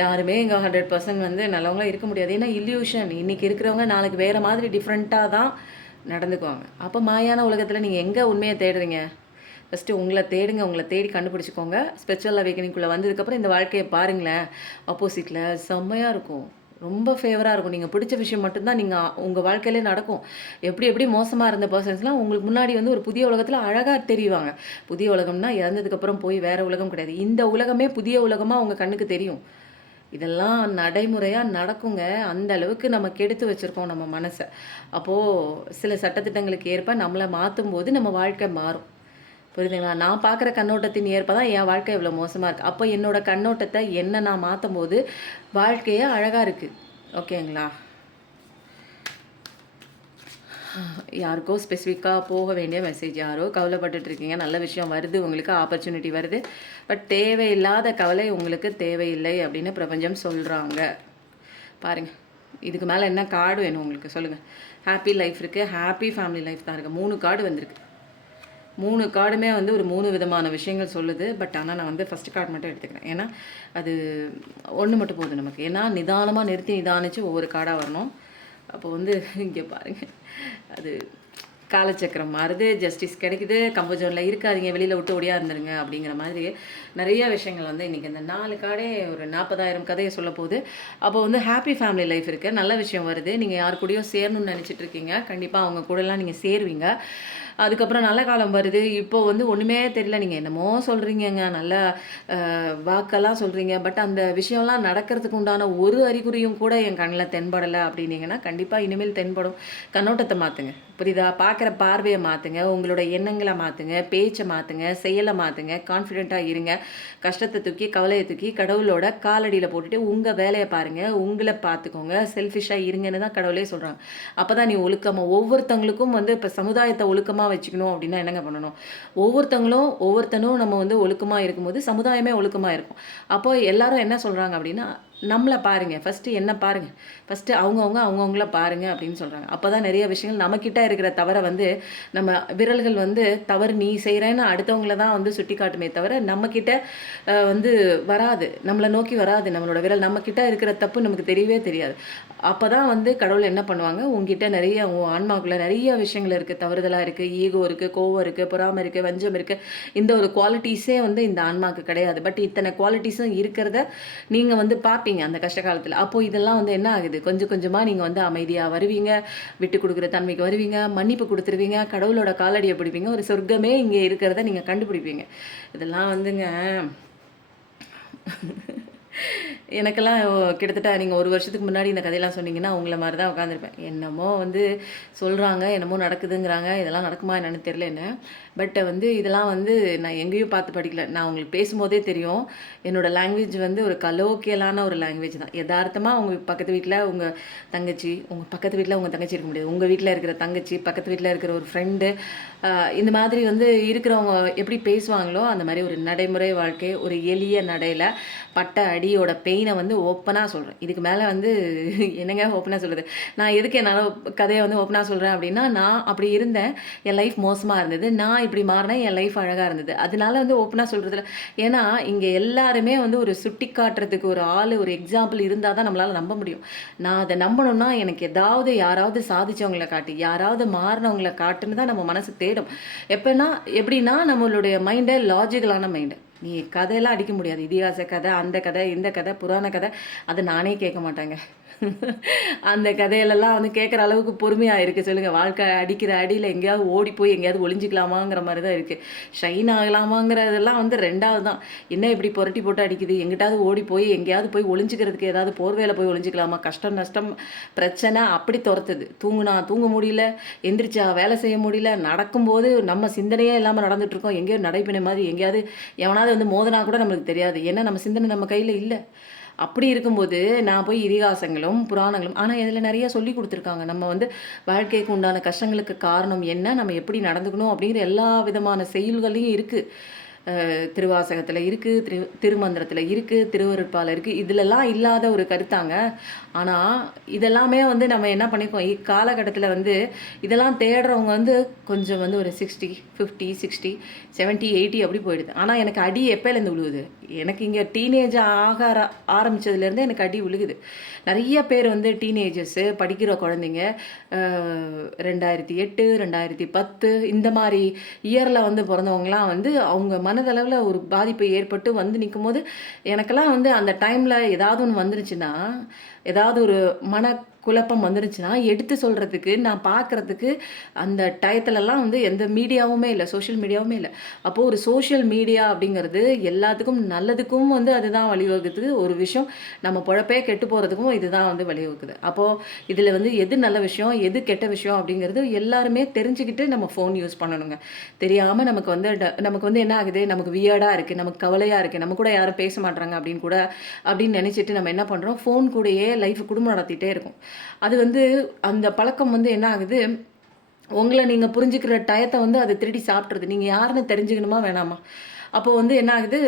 யாருமே இங்கே 100% வந்து நல்லவங்களாம் இருக்க முடியாது. ஏன்னா இல்யூஷன், இன்றைக்கி இருக்கிறவங்க நாளைக்கு வேறு மாதிரி டிஃப்ரெண்ட்டாக தான் நடந்துக்குவாங்க. அப்போ மாயான உலகத்தில் நீங்கள் எங்கே உண்மையை தேடுறீங்க? ஃபஸ்ட்டு உங்களை தேடுங்க, உங்களை தேடி கண்டுபிடிச்சிக்கோங்க. ஸ்பிரிச்சுவல் அவேக்கனிங்குள்ளே வந்ததுக்கப்புறம் இந்த வாழ்க்கையை பாருங்களேன், ஆப்போசிட்டில் செம்மையாக இருக்கும். ரொம்ப ஃபேவராக இருக்கும். நீங்கள் பிடிச்ச விஷயம் மட்டும்தான் நீங்கள் உங்கள் வாழ்க்கையிலே நடக்கும். எப்படி மோசமாக இருந்த பர்சன்ஸ்லாம் உங்களுக்கு முன்னாடி வந்து ஒரு புதிய உலகத்தில் அழகாக தெரிவாங்க. புதிய உலகம்னா இறந்ததுக்கப்புறம் போய் வேறு உலகம் கிடையாது. இந்த உலகமே புதிய உலகமாக உங்கள் கண்ணுக்கு தெரியும். இதெல்லாம் நடைமுறையாக நடக்குங்க. அந்த அளவுக்கு நம்ம கெடுத்து வச்சுருக்கோம் நம்ம மனசை. அப்போது சில சட்டத்திட்டங்களுக்கு ஏற்ப நம்மளை மாற்றும் போது நம்ம வாழ்க்கை மாறும். புரியுதுங்களா? நான் பார்க்குற கண்ணோட்டத்தின் ஏற்ப தான் என் வாழ்க்கை இவ்வளோ மோசமாக இருக்குது. அப்போ என்னோடய கண்ணோட்டத்தை நான் மாற்றும் போது வாழ்க்கையே அழகாக இருக்குது. ஓகேங்களா? யாருக்கோ ஸ்பெசிஃபிக்காக போக வேண்டிய மெசேஜ். யாரோ கவலைப்பட்டுட்ருக்கீங்க, நல்ல விஷயம் வருது, உங்களுக்கு ஆப்பர்ச்சுனிட்டி வருது. பட் தேவையில்லாத கவலை உங்களுக்கு தேவையில்லை அப்படின்னு பிரபஞ்சம் சொல்கிறாங்க. பாருங்கள், இதுக்கு மேலே என்ன கார்டு வேணும் உங்களுக்கு சொல்லுங்கள். ஹாப்பி லைஃப் இருக்குது, ஹாப்பி ஃபேமிலி லைஃப் தான் இருக்குது. 3 கார்டு வந்திருக்கு. 3 கார்டுமே வந்து ஒரு 3 விதமான விஷயங்கள் சொல்லுது. பட் ஆனால் நான் வந்து ஃபஸ்ட் கார்டு மட்டும் எடுத்துக்கிறேன். ஏன்னா அது ஒன்று மட்டும் போதும் நமக்கு. ஏன்னா நிதானமாக நிதானித்து ஒவ்வொரு கார்டாக வரணும். அப்போ வந்து இங்கே பாருங்கள், அது காலச்சக்கரம் மாறுது, ஜஸ்டிஸ் கிடைக்குது, கம்ஃபர்ட் ஜோனில் இருக்காதீங்க, வெளியில் விட்டு ஓடியா இருந்துருங்க அப்படிங்கிற மாதிரி நிறைய விஷயங்கள் வந்து இன்றைக்கி இந்த 4 கார்டே ஒரு 40,000 கதையை சொல்ல போகுது. அப்போ வந்து ஹாப்பி ஃபேமிலி லைஃப் இருக்குது, நல்ல விஷயம் வருது. நீங்கள் யார் கூடயும் சேரணும்னு நினச்சிட்டு இருக்கீங்க, கண்டிப்பாக அவங்க கூடலாம் நீங்கள் சேருவீங்க. அதுக்கப்புறம் நல்ல காலம் வருது. இப்போது வந்து ஒன்றுமே தெரியல, நீங்கள் என்னமோ சொல்கிறீங்கங்க, நல்ல வாக்கெல்லாம் சொல்கிறீங்க. பட் அந்த விஷயம்லாம் நடக்கிறதுக்கு உண்டான ஒரு அறிகுறியும் கூட என் கண்ணில் தென்படலை அப்படின்னீங்கன்னா கண்டிப்பாக இனிமேல் தென்படும். கண்ணோட்டத்தை மாற்றுங்க, புரியுதா? பார்க்குற பார்வையை மாற்றுங்க, உங்களோட எண்ணங்களை மாற்றுங்க, பேச்சை மாற்றுங்க, செயலை மாற்றுங்க, கான்ஃபிடென்ட்டாக இருங்க. கஷ்டத்தை தூக்கி கவலையை தூக்கி கடவுளோட காலடியில் போட்டுட்டு உங்கள் வேலையை பாருங்கள், உங்களை பார்த்துக்கோங்க, செல்ஃபிஷாக இருங்கன்னு தான் கடவுளே சொல்கிறாங்க. அப்போ தான் நீ ஒழுக்கமாக ஒவ்வொருத்தவங்களுக்கும் வந்து இப்போ சமுதாயத்தை ஒழுக்கமாக வச்சுக்கணும் அப்படின்னா என்னங்க பண்ணணும்? ஒவ்வொருத்தனும் நம்ம வந்து ஒழுக்கமாக இருக்கும்போது சமுதாயமே ஒழுக்கமாக இருக்கும். அப்போ எல்லாரும் என்ன சொல்கிறாங்க அப்படின்னா, நம்மளை பாருங்கள், ஃபஸ்ட்டு என்ன பாருங்கள், ஃபஸ்ட்டு அவங்கவுங்கள பாருங்கள் அப்படின்னு சொல்கிறாங்க. அப்போ தான் நிறைய விஷயங்கள் நம்மக்கிட்ட இருக்கிற தவறை வந்து நம்ம விரல்கள் வந்து தவறு நீ செய்கிறேன்னு அடுத்தவங்கள தான் வந்து சுட்டி காட்டுமே தவிர நம்மக்கிட்ட வந்து வராது, நம்மளை நோக்கி வராது. நம்மளோட விரல் நம்மக்கிட்ட இருக்கிற தப்பு நமக்கு தெரியவே தெரியாது. அப்போ தான் வந்து கடவுள் என்ன பண்ணுவாங்க, உங்ககிட்ட நிறைய ஆன்மாக்குள்ளே நிறைய விஷயங்கள் இருக்குது, தவறுதலாக இருக்குது, ஈகோ இருக்குது, கோவம் இருக்குது, பொறாமை இருக்குது, வஞ்சம் இருக்குது. இந்த ஒரு குவாலிட்டிஸே வந்து இந்த ஆன்மாவுக்கு கிடையாது. பட் இத்தனை குவாலிட்டிஸும் இருக்கிறத நீங்கள் வந்து பார்ப்பீங்க அந்த கஷ்ட காலத்தில். அப்போது இதெல்லாம் வந்து என்ன ஆகுது, கொஞ்சம் கொஞ்சமாக நீங்கள் வந்து அமைதியாக வருவீங்க, விட்டு கொடுக்குற தன்மைக்கு வருவீங்க, மன்னிப்பு கொடுத்துருவீங்க, கடவுளோட காலடியை பிடிப்பீங்க, ஒரு சொர்க்கமே இங்கே இருக்கிறத நீங்கள் கண்டுபிடிப்பீங்க. இதெல்லாம் வந்துங்க எனக்கெல்லாம் கிட்டத்தட்ட நீங்கள் 1 வருஷத்துக்கு முன்னாடி இந்த கதையெல்லாம் சொன்னீங்கன்னா உங்களை மாதிரி தான் உட்காந்துருப்பேன். என்னமோ வந்து சொல்கிறாங்க, என்னமோ நடக்குதுங்கிறாங்க, இதெல்லாம் நடக்குமா என்னன்னு தெரியல என்ன. பட் வந்து இதெல்லாம் வந்து நான் எங்கேயும் பார்த்து படிக்கல. நான் உங்களுக்கு பேசும்போதே தெரியும், என்னோடய லாங்குவேஜ் வந்து ஒரு கலோக்கியலான ஒரு லாங்குவேஜ் தான். யதார்த்தமாக உங்கள் பக்கத்து வீட்டில் உங்கள் தங்கச்சி, உங்கள் பக்கத்து வீட்டில் உங்கள் தங்கச்சி இருக்க முடியாது, உங்கள் வீட்டில் இருக்கிற தங்கச்சி, பக்கத்து வீட்டில் இருக்கிற ஒரு ஃப்ரெண்டு, இந்த மாதிரி வந்து இருக்கிறவங்க எப்படி பேசுவாங்களோ அந்த மாதிரி ஒரு நடைமுறை வாழ்க்கை, ஒரு எளிய நடையில் பட்ட அடியோட பெயினை வந்து ஓப்பனாக சொல்கிறேன். இதுக்கு மேலே வந்து என்னங்க ஓப்பனாக சொல்கிறது? நான் எதுக்கு என்னால் கதையை வந்து ஓப்பனாக சொல்கிறேன் அப்படின்னா, நான் அப்படி இருந்தேன், என் லைஃப் மோசமாக இருந்தது, நான் இப்படி மாறினேன், என் லைஃப் அழகாக இருந்தது. அதனால வந்து ஓப்பனாக சொல்கிறதுல, ஏன்னா இங்கே எல்லாருமே வந்து ஒரு சுட்டி காட்டுறதுக்கு ஒரு ஆள், ஒரு எக்ஸாம்பிள் இருந்தால் தான் நம்மளால் நம்ப முடியும். நான் அதை நம்பணும்னா எனக்கு யாராவது சாதிச்சவங்களை காட்டி, யாராவது மாறினவங்களை காட்டுன்னு தான் நம்ம மனசு தேடும். எப்படின்னா நம்மளுடைய மைண்டை லாஜிக்கலான மைண்டு. நீ கதையெல்லாம் அடிக்க முடியாது. இதிகாச கதை, அந்த கதை, இந்த கதை, புராண கதை, அதை நானே கேட்க மாட்டேங்க. அந்த கதையிலலாம் வந்து கேட்குற அளவுக்கு பொறுமையா இருக்கு சொல்லுங்க. வாழ்க்கை அடிக்கிற அடியில எங்கேயாவது ஓடி போய் எங்கேயாவது ஒளிஞ்சுக்கலாமாங்கிற மாரி தான் இருக்கு. ஷைன் ஆகலாமாங்கிறதெல்லாம் வந்து 2வது தான். என்ன இப்படி புரட்டி போட்டு அடிக்குது? எங்கிட்டாவது ஓடி போய் எங்கேயாவது போய் ஒளிஞ்சுக்கிறதுக்கு ஏதாவது போர்வையில போய் ஒளிஞ்சுக்கலாமா? கஷ்டம், நஷ்டம், பிரச்சனை அப்படி தொரத்துது. தூங்குனா தூங்க முடியல, எந்திரிச்சா வேலை செய்ய முடியல, நடக்கும்போது நம்ம சிந்தனையே இல்லாம நடந்துட்டுருக்கோம். எங்கேயோ நடைப்பயணம் மாரி எங்கேயாவது எவனாவது வந்து மோதுனா கூட நம்மளுக்கு தெரியாது. ஏன்னா நம்ம சிந்தனை நம்ம கையில இல்ல. அப்படி இருக்கும்போது, நான் போய் இதிகாசங்களும், புராணங்களும் ஆனா இதில நெறைய சொல்லிக் குடுத்துருக்காங்க. நம்ம வந்து வாழ்க்கைக்கு உண்டான கஷ்டங்களுக்கு காரணம் என்ன? நம்ம எப்படி நடந்துக்கணும்? அப்படிங்கிற எல்லா விதமான செய்யுள்களையும் இருக்கு. திருவாசகத்துல இருக்கு, திருமந்திரத்துல இருக்கு, திருவருட்பால இருக்கு. இதுலலாம் இல்லாத ஒரு கருத்தாங்க. ஆனா, இதெல்லாமே வந்து நம்ம என்ன பண்ணியிருக்கோம், இக்காலகட்டத்தில வந்து இதெல்லாம் தேடுறவங்க வந்து கொஞ்சம் வந்து ஒரு 60, 50, 60, 70, 80 அப்படி போயிடுது. ஆனா, எனக்கு அடி எப்பயிலேருந்து விழுகுது? எனக்கு இங்க டீனேஜ் ஆரம்பிச்சதுலேருந்தே எனக்கு அடி விழுகுது. நெறைய பேர் வந்து டீனேஜர்ஸு, படிக்கிற குழந்தைங்க 2008, 2010 இந்த மாரி இயர்ல வந்து பொறந்தவங்கலாம் வந்து அவங்க மனதளவுல ஒரு பாதிப்பு ஏற்பட்டு வந்து நிக்கும்போது, எனக்கெல்லாம் வந்து அந்த டைம்ல ஏதாவது ஒண்ணு வந்துருச்சுன்னா, ஏதாவது ஒரு குழப்பம் வந்துருச்சுன்னா, எடுத்து சொல்றதுக்கு, நான் பார்க்கறதுக்கு அந்த டயத்துலலாம் வந்து எந்த மீடியாவுமே இல்ல. சோஷியல் மீடியாவுமே இல்ல. அப்போ ஒரு சோஷியல் மீடியா அப்படிங்கிறது எல்லாத்துக்கும் நல்லதுக்கும் வந்து அதுதான் வழிவகுக்குது. ஒரு விஷயம் நம்ம பொழப்பே கெட்டு போறதுக்கும் இதுதான் வந்து வழிவகுக்குது. அப்போ இதில வந்து எது நல்ல விஷயம், எது கெட்ட விஷயம் அப்படிங்கிறது எல்லாருமே தெரிஞ்சுக்கிட்டு நம்ம ஃபோன் யூஸ் பண்ணணுங்க. தெரியாம நமக்கு வந்து நமக்கு வந்து என்ன ஆகுது, நமக்கு வியர்டா இருக்கு, நமக்கு கவலையா இருக்கு, நம்ம கூட யாரும் பேச மாட்றாங்க அப்படின்னு நெனைச்சிட்டு நம்ம என்ன பண்றோம், ஃபோன் கூடயே லைஃப் குடும்பம் நடத்திட்டே இருக்கோம். அது வந்து அந்த பழக்கம் வந்து என்ன ஆகுது, உங்கள நீங்க புரிஞ்சுக்கிற டயத்த வந்து அது திருடி சாப்பிட்டுருது. நீங்க யாருன்னு தெரிஞ்சுக்கணுமா வேணாமா? அப்போ வந்து என்ன ஆகுது,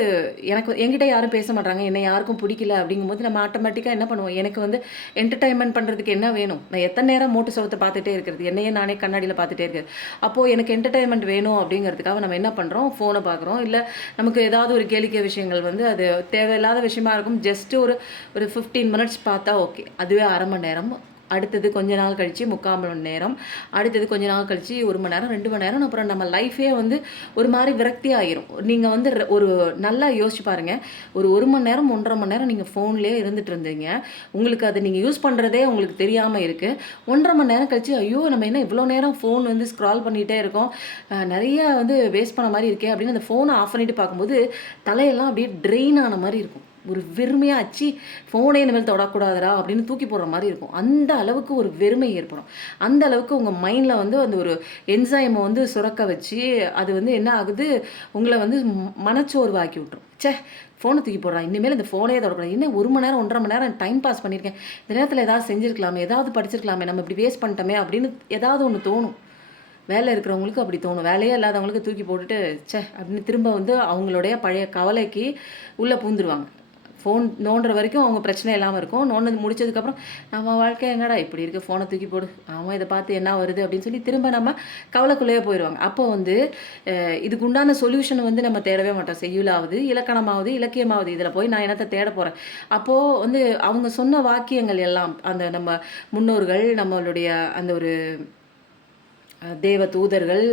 என்கிட்ட யாரும் பேச மாட்றாங்க. என்ன யாருக்கும் புடிக்கல அப்படிங்கும்போது, நம்ம ஆட்டோமேட்டிக்கா என்ன பண்ணுவோம், எனக்கு வந்து என்டர்டெயின்மென்ட் பண்றதுக்கு என்ன வேணும்? நான் எத்தன நேரம் மோட்டு சுவத்த பார்த்துட்டே இருக்கிறது? என்னையே நானே கண்ணாடியில பார்த்துட்டே இருக்கிறது. அப்போ எனக்கு என்டர்டெயின்மென்ட் வேணும் அப்படிங்கிறதுக்காக நம்ம என்ன பண்றோம், ஃபோன பார்க்குறோம். இல்ல நமக்கு ஏதாவது ஒரு கேளிக்கை விஷயங்கள் வந்து அது தேவையில்லாத விஷயமா இருக்கும். ஜஸ்ட் ஒரு ஒரு 15 மினிட்ஸ் பார்த்தா ஓகே. அதுவே 1/2 மணி நேரம். அடுத்தது கொஞ்ச நாள் கழிச்சு 3/4 மணி நேரம். அடுத்தது கொஞ்ச நாள் கழிச்சு 1 மணி நேரம், 2 மணி நேரம். அப்புறம் நம்ம லைஃபே வந்து ஒரு மாரி விரக்தி ஆயிரும். நீங்க வந்து ஒரு நல்லா யோசிச்சு பாருங்க. ஒரு 1 மணி நேரம், 1 1/2 மணி நேரம் நீங்க ஃபோன்லயே இருந்துட்டு இருந்தீங்க. உங்களுக்கு அத நீங்க யூஸ் பண்றதே உங்களுக்கு தெரியாம இருக்கு. 1 1/2 மணி நேரம் கழிச்சு, ஐயோ! நம்ம என்ன இவ்ளோ நேரம் ஃபோன் வந்து ஸ்க்ரால் பண்ணிட்டே இருக்கோம். நெறைய வந்து வேஸ்ட் பண்ண மாரி இருக்கே அப்படின்னு அந்த ஃபோன ஆஃப் பண்ணிட்டு பார்க்கும்போது, தலையெல்லாம் அப்படியே ட்ரெயின் ஆன மாரி இருக்கும். ஒரு வெறுமையா, "ச்சீ! ஃபோனே இனிமேல் தொடக்கூடாதுடா" அப்படின்னு தூக்கி போடுற மாரி இருக்கும். அந்த அளவுக்கு ஒரு வெறுமை ஏற்படும். அந்த அளவுக்கு உங்க மைண்ட்ல வந்து அந்த ஒரு என்சைம வந்து சுரக்க வச்சு, அது வந்து என்ன ஆகுது, உங்கள வந்து மனச்சோர்வாக்கி விட்டுரும். ச்சே! ஃபோன தூக்கி போடுறா. இனிமேல் இந்த ஃபோனே தொடக்கூடாது. என்ன 1 மணி நேரம், 1 1/2 மணி நேரம் டைம் பாஸ் பண்ணியிருக்கேன். இந்த நேரத்தில ஏதாவது செஞ்சிருக்கலாமே, ஏதாவது படிச்சிருக்கலாமே, நம்ம இப்படி வேஸ்ட் பண்ணிட்டோமே அப்படின்னு ஏதாவது ஒண்ணு தோணும். வேலை இருக்கிறவங்களுக்கு அப்படி தோணும். வேலையே இல்லாதவங்களுக்கு தூக்கி போட்டுட்டு, ச்சே! அப்படின்னு திரும்ப வந்து அவங்களுடைய பழைய கவலைக்கு உள்ள பூந்துருவாங்க. ஃபோன் நோண்டுற வரைக்கும் அவங்க பிரச்சனை இல்லாம இருக்கும். நோண்டுனது முடிச்சதுக்கப்புறம், நம்ம வாழ்க்கை என்னடா இப்படி இருக்கு, ஃபோன தூக்கி போடு. ஆமா இத பார்த்து என்ன வருது அப்படின்னு சொல்லி திரும்ப நம்ம கவலைக்குள்ளேயே போயிருவாங்க. அப்போ வந்து இதுக்கு உண்டான சொல்யூஷன் வந்து நம்ம தேடவே மாட்டோம். செய்யுளாவது, இலக்கணமாவது, இலக்கியமாவது இதில போய் நான் என்னத்த தேட போறேன். அப்போ வந்து அவங்க சொன்ன வாக்கியங்கள் எல்லாம், அந்த நம்ம முன்னோர்கள், நம்மளுடைய அந்த ஒரு தேவ தூதர்கள்,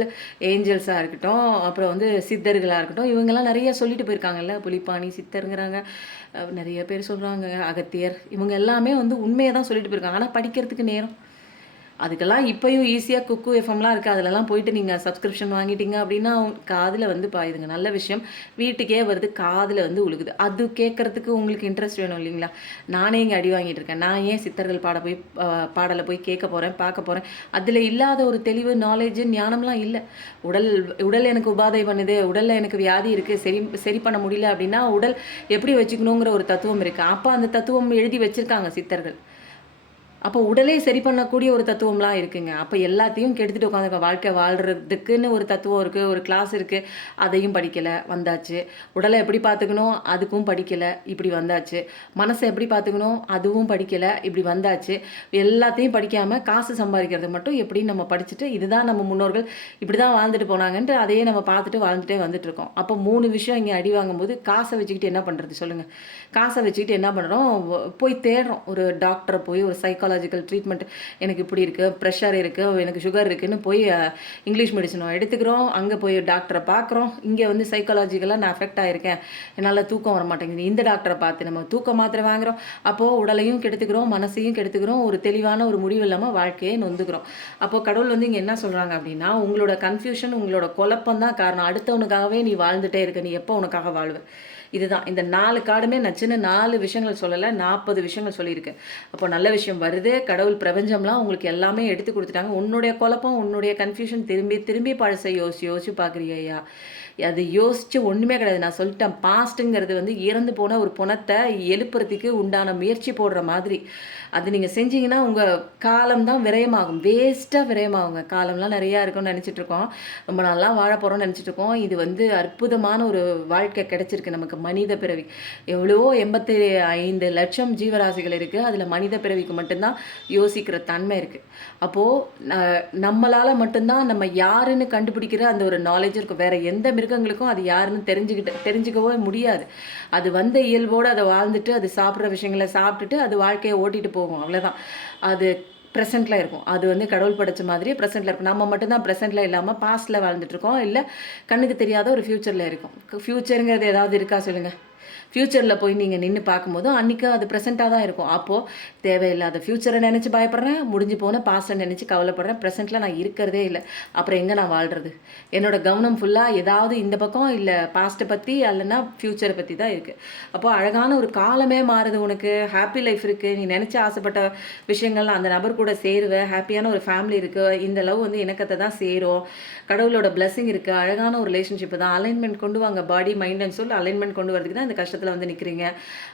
ஏஞ்சல்ஸா இருக்கட்டும், அப்புறம் வந்து சித்தர்களா இருக்கட்டும், இவங்கலாம் நெறைய சொல்லிட்டு போயிருக்காங்கல்ல. புலிப்பாணி, சித்தருங்கிறாங்க. நெறைய பேர் சொல்றாங்க. அகத்தியர். இவங்க எல்லாமே வந்து உண்மைய தான் சொல்லிட்டு போயிருக்காங்க. ஆனா படிக்கிறதுக்கு நேரம் அதுக்கெல்லாம் இப்பயும் ஈஸியா குக்கு எஃப்எம்லாம் இருக்கு. அதுலலாம் போயிட்டு நீங்க சப்ஸ்கிரிப்ஷன் வாங்கிட்டீங்க அப்டின்னா, காதுல வந்து பாயுதுங்க. நல்ல விஷயம். வீட்டுக்கே வருது. காதுல வந்து உழுகுது. அது கேட்கறதுக்கு உங்களுக்கு இன்ட்ரெஸ்ட் வேணும் இல்லைங்களா? நானே இங்க அடி வாங்கிட்டு இருக்கேன். நான் ஏன் சித்தர்கள் பாடல போய் கேட்க போறேன், பார்க்க போறேன். அதுல இல்லாத ஒரு தெளிவு, நாலேட்ஜ், ஞானம்லாம் இல்ல. உடல் உடல் எனக்கு உபாதை பண்ணுது. உடல்ல எனக்கு வியாதி இருக்கு. சரி சரி பண்ண முடியல அப்டின்னா, உடல் எப்படி வச்சுக்கணுங்கிற ஒரு தத்துவம் இருக்கு. அப்ப அந்த தத்துவம் எழுதி வச்சிருக்காங்க சித்தர்கள். அப்போ உடலே சரி பண்ணக்கூடிய ஒரு தத்துவம்லாம் இருக்குங்க. அப்ப எல்லாத்தையும் கெடுத்துட்டு உட்காந்துருக்க. வாழ்க்கை வாழ்றதுக்குன்னு ஒரு தத்துவம் இருக்கு, ஒரு கிளாஸ் இருக்கு. அதையும் படிக்கல, வந்தாச்சு. உடல எப்படி பார்த்துக்கணும்? அதுக்கும் படிக்கல, இப்படி வந்தாச்சு. மனச எப்படி பார்த்துக்கணும்? அதுவும் படிக்கல, இப்படி வந்தாச்சு. எல்லாத்தையும் படிக்காம காசு சம்பாதிக்கிறது மட்டும் எப்படின்னு நம்ம படிச்சுட்டு, இதுதான் நம்ம முன்னோர்கள் இப்படிதான் வாழ்ந்துட்டு போனாங்கன்ட்டு, அதையே நம்ம பார்த்துட்டு வாழ்ந்துட்டே வந்துட்டுருக்கோம். அப்போ 3 விஷயம் இங்க அடி வாங்கும்போது, காச வச்சுக்கிட்டு என்ன பண்றது சொல்லுங்க? காச வச்சுக்கிட்டு என்ன பண்றோம்? போய் தேடுறோம். ஒரு டாக்டர போய், ஒரு சைக்காலஜிக்கல் ட்ரீட்மெண்ட் எனக்கு இப்படி இருக்குது, ப்ரெஷர் இருக்குது, எனக்கு சுகர் இருக்குதுன்னு போய் இங்கிலீஷ் மெடிசனும் எடுத்துக்கிறோம், அங்கே போய் டாக்டரை பார்க்குறோம். இங்கே வந்து சைக்காலஜிக்கலாக நான் அஃபெக்ட் ஆகிருக்கேன், என்னால் தூக்கம் வர மாட்டேங்குது, இந்த டாக்டரை பார்த்து நம்ம தூக்க மாத்திரை வாங்குகிறோம். அப்போது உடலையும் கெடுத்துக்கிறோம், மனசையும் கெடுத்துக்கிறோம், ஒரு தெளிவான ஒரு முடிவு இல்லாமல் வாழ்க்கையை நொந்துக்கிறோம். அப்போது கடவுள் வந்து இங்கே என்ன சொல்கிறாங்க அப்படின்னா, உங்களோட கன்ஃபியூஷன், உங்களோட குழப்பம் தான் காரணம். அடுத்தவனுக்காகவே நீ வாழ்ந்துட்டே இருக்க, நீ எப்போ உனக்காக வாழ்வு? இதுதான் இந்த 4 கார்டுமே நான் சின்ன 4 விஷயங்கள் சொல்லலை, 40 விஷயங்கள் சொல்லியிருக்கேன். அப்போ நல்ல விஷயம் வருது, கடவுள் பிரபஞ்சம்லாம் உங்களுக்கு எல்லாமே எடுத்து கொடுத்துட்டாங்க. உன்னுடைய குழப்பம், உன்னுடைய கன்ஃபியூஷன் திரும்பி திரும்பி பழசை யோசிச்சு பார்க்குறியா? அது யோசித்து ஒன்றுமே கிடையாது. நான் சொல்லிட்டேன், பாஸ்ட்டுங்கிறது வந்து இறந்து போன ஒரு பணத்தை எழுப்புறதுக்கு உண்டான முயற்சி போடுற மாதிரி. அது நீங்கள் செஞ்சீங்கன்னா உங்கள் காலம் தான் விரயமாகும், வேஸ்ட்டாக விரயமாகுங்க. காலம்லாம் நிறையா இருக்கும்னு நினச்சிட்ருக்கோம், ரொம்ப நல்லா வாழ போகிறோம்னு நினச்சிட்ருக்கோம். இது வந்து அற்புதமான ஒரு வாழ்க்கை கிடைச்சிருக்கு நமக்கு, மனித பிறவி. எவ்வளவோ 85 லட்சம் ஜீவராசிகள் இருக்குது, அதில் மனித பிறவிக்கு மட்டும்தான் யோசிக்கிற தன்மை இருக்குது. அப்போது நம்மளால் மட்டும்தான் நம்ம யாருன்னு கண்டுபிடிக்கிற அந்த ஒரு நாலேஜ் இருக்கும். வேறு எந்த மிருகங்களுக்கும் அது யாருன்னு தெரிஞ்சுக்கவே முடியாது. அது வந்த இயல்போடு அதை வாழ்ந்துட்டு, அது சாப்பிட்ற விஷயங்களை சாப்பிட்டுட்டு அது வாழ்க்கையை ஓட்டிகிட்டு போகும், அவ்வளோதான். அது ப்ரெசென்ட்டில் இருக்கும். அது வந்து கடவுள் படைச்ச மாதிரியே ப்ரெசென்ட்டில் இருக்கும். நம்ம மட்டும்தான் ப்ரெசென்ட்டில் இல்லாமல் பாஸ்ட்டில் வாழ்ந்துட்டுருக்கோம், இல்லை கண்ணுக்கு தெரியாத ஒரு ஃப்யூச்சரில் இருக்கும். ஃப்யூச்சருங்கிறது ஏதாவது இருக்கா சொல்லுங்கள்? ஃப்யூச்சரில் போய் நீங்கள் நின்று பார்க்கும்போது அன்றைக்கி அது ப்ரெசென்ட்டாக தான் இருக்கும். அப்போது தேவையில்லாத ஃப்யூச்சரை நினச்சி பயப்படுறேன், முடிஞ்சு போன பாஸ்ட்டை நினச்சி கவலைப்படுறேன், ப்ரெசென்ட்டில் நான் இருக்கிறதே இல்லை. அப்புறம் எங்கே நான் வாழ்கிறது? என்னோடய கவனம் ஃபுல்லாக ஏதாவது இந்த பக்கம், இல்லை பாஸ்ட்டை பற்றி, இல்லைன்னா ஃப்யூச்சரை பற்றி தான் இருக்குது. அப்போது அழகான ஒரு காலமே மாறுது, உனக்கு ஹாப்பி லைஃப் இருக்குது, நீ நினச்சி ஆசைப்பட்ட விஷயங்கள்லாம் அந்த நபர் கூட சேருவேன், ஹாப்பியான ஒரு ஃபேமிலி இருக்குது, இந்த லவ் வந்து இணக்கத்தை தான் சேரும், கடவுளோட பிளெஸிங் இருக்குது, அழகான ஒரு ரிலேஷன்ஷிப்பு தான். அலைன்மெண்ட் கொண்டு வாங்க, பாடி மைண்டுன்னு சொல்லி அலைன்மெண்ட் கொண்டு வரதுக்கு தான் இந்த கஷ்டத்தில் வந்து நிற்கிறீங்க.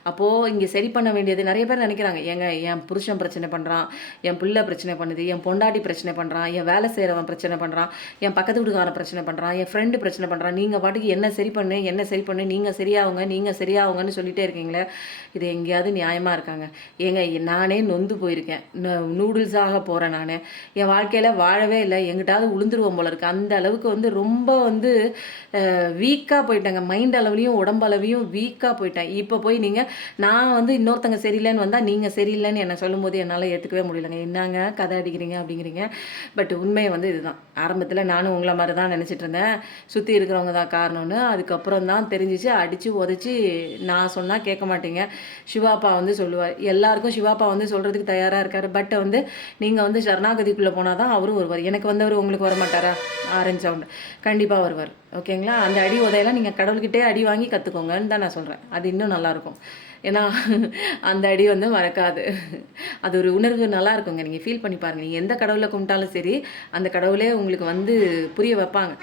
அப்போது இங்கே சரி பண்ண வேண்டியது, நிறைய பேர் நினைக்கிறாங்க, ஏங்க என் புருஷன் பிரச்சனை பண்ணுறான், என் பிள்ளை பிரச்சனை பண்ணுது, என் பொண்டாட்டி பிரச்சனை பண்ணுறான், என் வேலை செய்கிறவன் பிரச்சனை பண்ணுறான், என் பக்கத்து வீட்டுக்காரன் பிரச்சனை பண்ணுறான், என் ஃப்ரெண்டு பிரச்சனை பண்ணுறான், நீங்கள் பாட்டுக்கு என்ன சரி பண்ணு, நீங்கள் சரியாகுங்கன்னு சொல்லிகிட்டே இருக்கீங்களே, இது எங்கேயாவது நியாயமாக இருக்காங்க? ஏங்க நானே நொந்து போயிருக்கேன், நூடுல்ஸாக போகிறேன், நான் என் வாழ்க்கையில் வாழவே இல்லை, எங்கிட்டாவது உளுந்துருவோம் போல இருக்குது. அந்த அளவுக்கு வந்து ரொம்ப வந்து வீக்காக போயிட்டாங்க, மைண்ட் அளவுலையும் உடம்பளவையும் வீக்காக போயிட்டேன். இப்போ போய் நீங்கள் நான் வந்து இன்னொருத்தங்க சரியில்லைன்னு வந்தால் நீங்கள் சரியில்லைன்னு என்னை சொல்லும்போது என்னால் ஏற்றுக்கவே முடியலைங்க. என்னங்க கதை அடிக்கிறீங்க அப்படிங்கிறீங்க. பட் உண்மை வந்து இதுதான். ஆரம்பத்தில் நானும் உங்களை மாதிரி தான் நினச்சிட்டு இருந்தேன், சுற்றி இருக்கிறவங்க தான் காரணம்னு. அதுக்கப்புறம் தான் தெரிஞ்சிச்சு, அடித்து உதச்சி நான் சொன்னால் கேட்க மாட்டீங்க. சிவாப்பா வந்து சொல்லுவார், எல்லாருக்கும் சிவாப்பா வந்து சொல்கிறதுக்கு தயாராக இருக்கார். பட் வந்து நீங்கள் வந்து சரணாகதிக்குள்ளே போனால் தான் அவரும் வருவார். எனக்கு வந்தவர் உங்களுக்கு வர மாட்டாரா? ஆரஞ்சு சவுண்டு கண்டிப்பாக வருவார். ஓகேங்களா? அந்த அடி உதையெல்லாம் நீங்கள் கடவுள்கிட்டே அடி வாங்கி கற்றுக்கோங்கன்னு தான் நான் சொல்கிறேன். அது இன்னும் நல்லாயிருக்கும். ஏன்னா அந்த அடி வந்து மறக்காது. அது ஒரு உணர்வு நல்லா இருக்குங்க. நீங்கள் ஃபீல் பண்ணி பாருங்கள். நீங்கள் எந்த கடவுளை கும்பிட்டாலும் சரி, அந்த கடவுளே உங்களுக்கு வந்து புரிய வைப்பாங்க.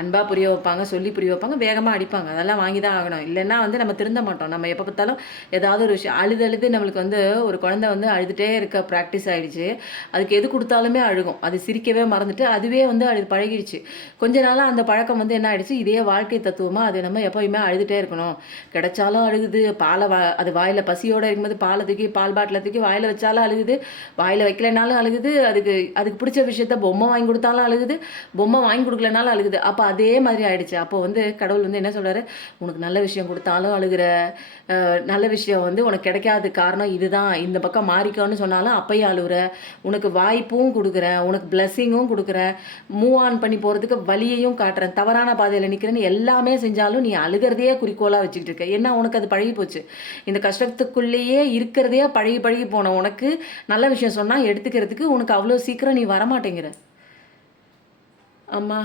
அன்பாக புரிய வைப்பாங்க, சொல்லி புரிய வைப்பாங்க, வேகமாக அடிப்பாங்க. அதெல்லாம் வாங்கி தான் ஆகணும். இல்லைன்னா வந்து நம்ம திருந்த மாட்டோம். நம்ம எப்போ பார்த்தாலும் ஏதாவது ஒரு விஷயம் அழுது நம்மளுக்கு வந்து ஒரு குழந்தை வந்து அழுதுகிட்டே இருக்க ப்ராக்டிஸ் ஆகிடுச்சு. அதுக்கு எது கொடுத்தாலுமே அழுகும். அது சிரிக்கவே மறந்துட்டு அதுவே வந்து அது பழகிடுச்சு. கொஞ்ச நாளாக அந்த பழக்கம் வந்து என்ன ஆகிடுச்சு, இதே வாழ்க்கை தத்துவமாக அது நம்ம எப்போயுமே அழுதுகிட்டே இருக்கணும். கிடைச்சாலும் அழுகுது, அது வாயில் பசியோடு இருக்கும்போது பாலை தூக்கி, பால் பாட்டில் தூக்கி வாயில் வச்சாலும் அழுகுது, வாயில் வைக்கலைனாலும் அழுகுது, அதுக்கு பிடிச்ச விஷயத்த பொம்மை வாங்கி கொடுத்தாலும் அழுகுது, பொம்மை வாங்கி கொடுக்கலனாலும் அழுகுது. அப்போ அதே மாதிரி ஆயிடுச்சு. அப்போ வந்து கடவுள் வந்து என்ன சொல்றாரு, உனக்கு நல்ல விஷயம் கொடுத்தாலும் அழுகிற, நல்ல விஷயம் வந்து உனக்கு கிடைக்காத காரணம் இதுதான், இந்த பக்கம் மாறிக்கோன்னு சொன்னாலும் அப்பயும் அழுகுற, உனக்கு வாய்ப்பும் கொடுக்குறேன், உனக்கு பிளஸ்ஸிங்கும் கொடுக்குறேன், மூவ் ஆன் பண்ணி போகிறதுக்கு வழியையும் காட்டுறேன், தவறான பாதையில் நிற்கிறேன்னு எல்லாமே செஞ்சாலும் நீ அழுகிறதையே குறிக்கோளாக வச்சுக்கிட்டு இருக்க. ஏன்னா உனக்கு அது பழகி போச்சு. இந்த கஷ்டத்துக்குள்ளேயே இருக்கிறதையே பழகி போன உனக்கு நல்ல விஷயம் சொன்னால் எடுத்துக்கிறதுக்கு உனக்கு அவ்வளோ சீக்கிரம் நீ வரமாட்டேங்கிற. அம்மா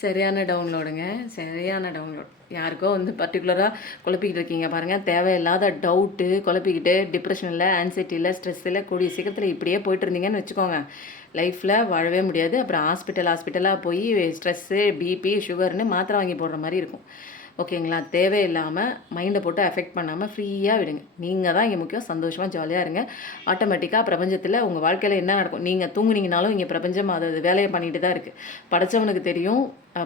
சரியான டவுன்லோடுங்க, சரியான டவுன்லோட். யாருக்கோ வந்து பர்டிகுலராக குழப்பிக்கிட்டு இருக்கீங்க பாருங்கள், தேவையில்லாத டவுட்டு குழப்பிக்கிட்டு டிப்ரெஷனில், ஆன்சைட்டியில், ஸ்ட்ரெஸ்ஸில் கூடிய சீக்கிரத்தில் இப்படியே போயிட்டு இருந்தீங்கன்னு வச்சுக்கோங்க, லைஃப்பில் வாழவே முடியாது. அப்புறம் ஹாஸ்பிட்டலாக போய் ஸ்ட்ரெஸ்ஸு, பிபி, சுகர்னு மாத்திரை வாங்கி போடுற மாதிரி இருக்கும். ஓகேங்களா? தேவையில்லாமல் மைண்டை போட்டு அஃபெக்ட் பண்ணாமல் ஃப்ரீயாக விடுங்க. நீங்கள் தான் இங்கே முக்கியம். சந்தோஷமாக ஜாலியாக இருங்க. ஆட்டோமேட்டிக்காக பிரபஞ்சத்தில் உங்கள் வாழ்க்கையில் என்ன நடக்கும், நீங்கள் தூங்குனீங்கனாலும் இங்கே பிரபஞ்சம் அது வேலையை பண்ணிட்டு தான் இருக்குது. படைச்சவனுக்கு தெரியும்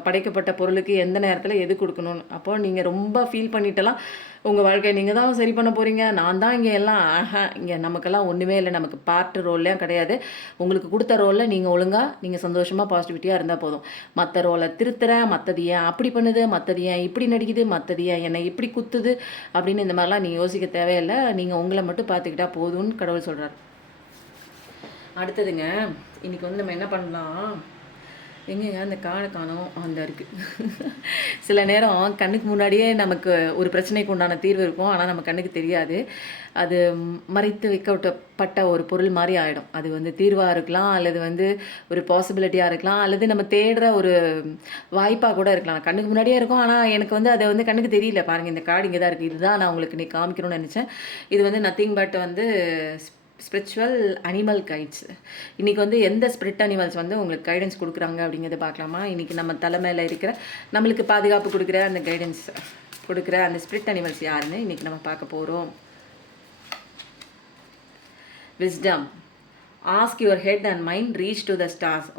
படைக்கப்பட்ட பொருளுக்கு எந்த நேரத்தில் எது கொடுக்கணும்னு. அப்போ நீங்கள் ரொம்ப ஃபீல் பண்ணிட்டலாம் உங்கள் வாழ்க்கையை நீங்கள் தான் சரி பண்ண போகிறீங்க, நான் தான் இங்கே எல்லாம் இங்கே நமக்கெல்லாம் ஒன்றுமே இல்லை, நமக்கு பார்ட் ரோல்லாம் கிடையாது. உங்களுக்கு கொடுத்த ரோலில் நீங்கள் ஒழுங்காக நீங்கள் சந்தோஷமாக பாசிட்டிவிட்டியாக இருந்தால் போதும். மற்ற ரோலை திருத்துறேன், மற்றது ஏன் அப்படி பண்ணுது, மற்றது ஏன் இப்படி நடிக்குது, மற்றது ஏன் என்னை இப்படி குத்துது அப்படின்னு இந்த மாதிரிலாம் நீங்கள் யோசிக்க தேவையில்லை. நீங்கள் உங்களை மட்டும் பார்த்துக்கிட்டா போதும்னு கடவுள் சொல்கிறார். அடுத்ததுங்க, இன்றைக்கி வந்து நம்ம என்ன பண்ணலாம், எங்கேங்க அந்த காடை காணோம், அந்த இருக்குது. சில நேரம் கண்ணுக்கு முன்னாடியே நமக்கு ஒரு பிரச்சனைக்கு உண்டான தீர்வு இருக்கும், ஆனால் நம்ம கண்ணுக்கு தெரியாது. அது மறைத்து வைக்கப்பட்ட ஒரு பொருள் மாதிரி ஆகிடும். அது வந்து தீர்வாக இருக்கலாம், அல்லது வந்து ஒரு பாசிபிலிட்டியாக இருக்கலாம், அல்லது நம்ம தேடுற ஒரு வாய்ப்பாக கூட இருக்கலாம். கண்ணுக்கு முன்னாடியே இருக்கும், ஆனால் எனக்கு வந்து அதை வந்து கண்ணுக்கு தெரியல. பாருங்கள், இந்த காடு இங்கே தான் இருக்குது, இதுதான் நான் உங்களுக்கு நீ காமிக்கணும்னு நினச்சேன். இது வந்து நத்திங் பட் வந்து ஸ்பிரிச்சுவல் அனிமல் கைட்ஸ். இன்றைக்கி வந்து எந்த ஸ்பிரிட் அனிமல்ஸ் வந்து உங்களுக்கு கைடன்ஸ் கொடுக்குறாங்க அப்படிங்கிறத பார்க்கலாமா? இன்றைக்கி நம்ம தலைமையில் இருக்கிற நம்மளுக்கு பாதுகாப்பு கொடுக்குற அந்த கைடன்ஸ் கொடுக்குற அந்த ஸ்பிரிட் அனிமல்ஸ் யாருன்னு இன்றைக்கி நம்ம பார்க்க போகிறோம். Wisdom. Ask your head and mind reach to the stars.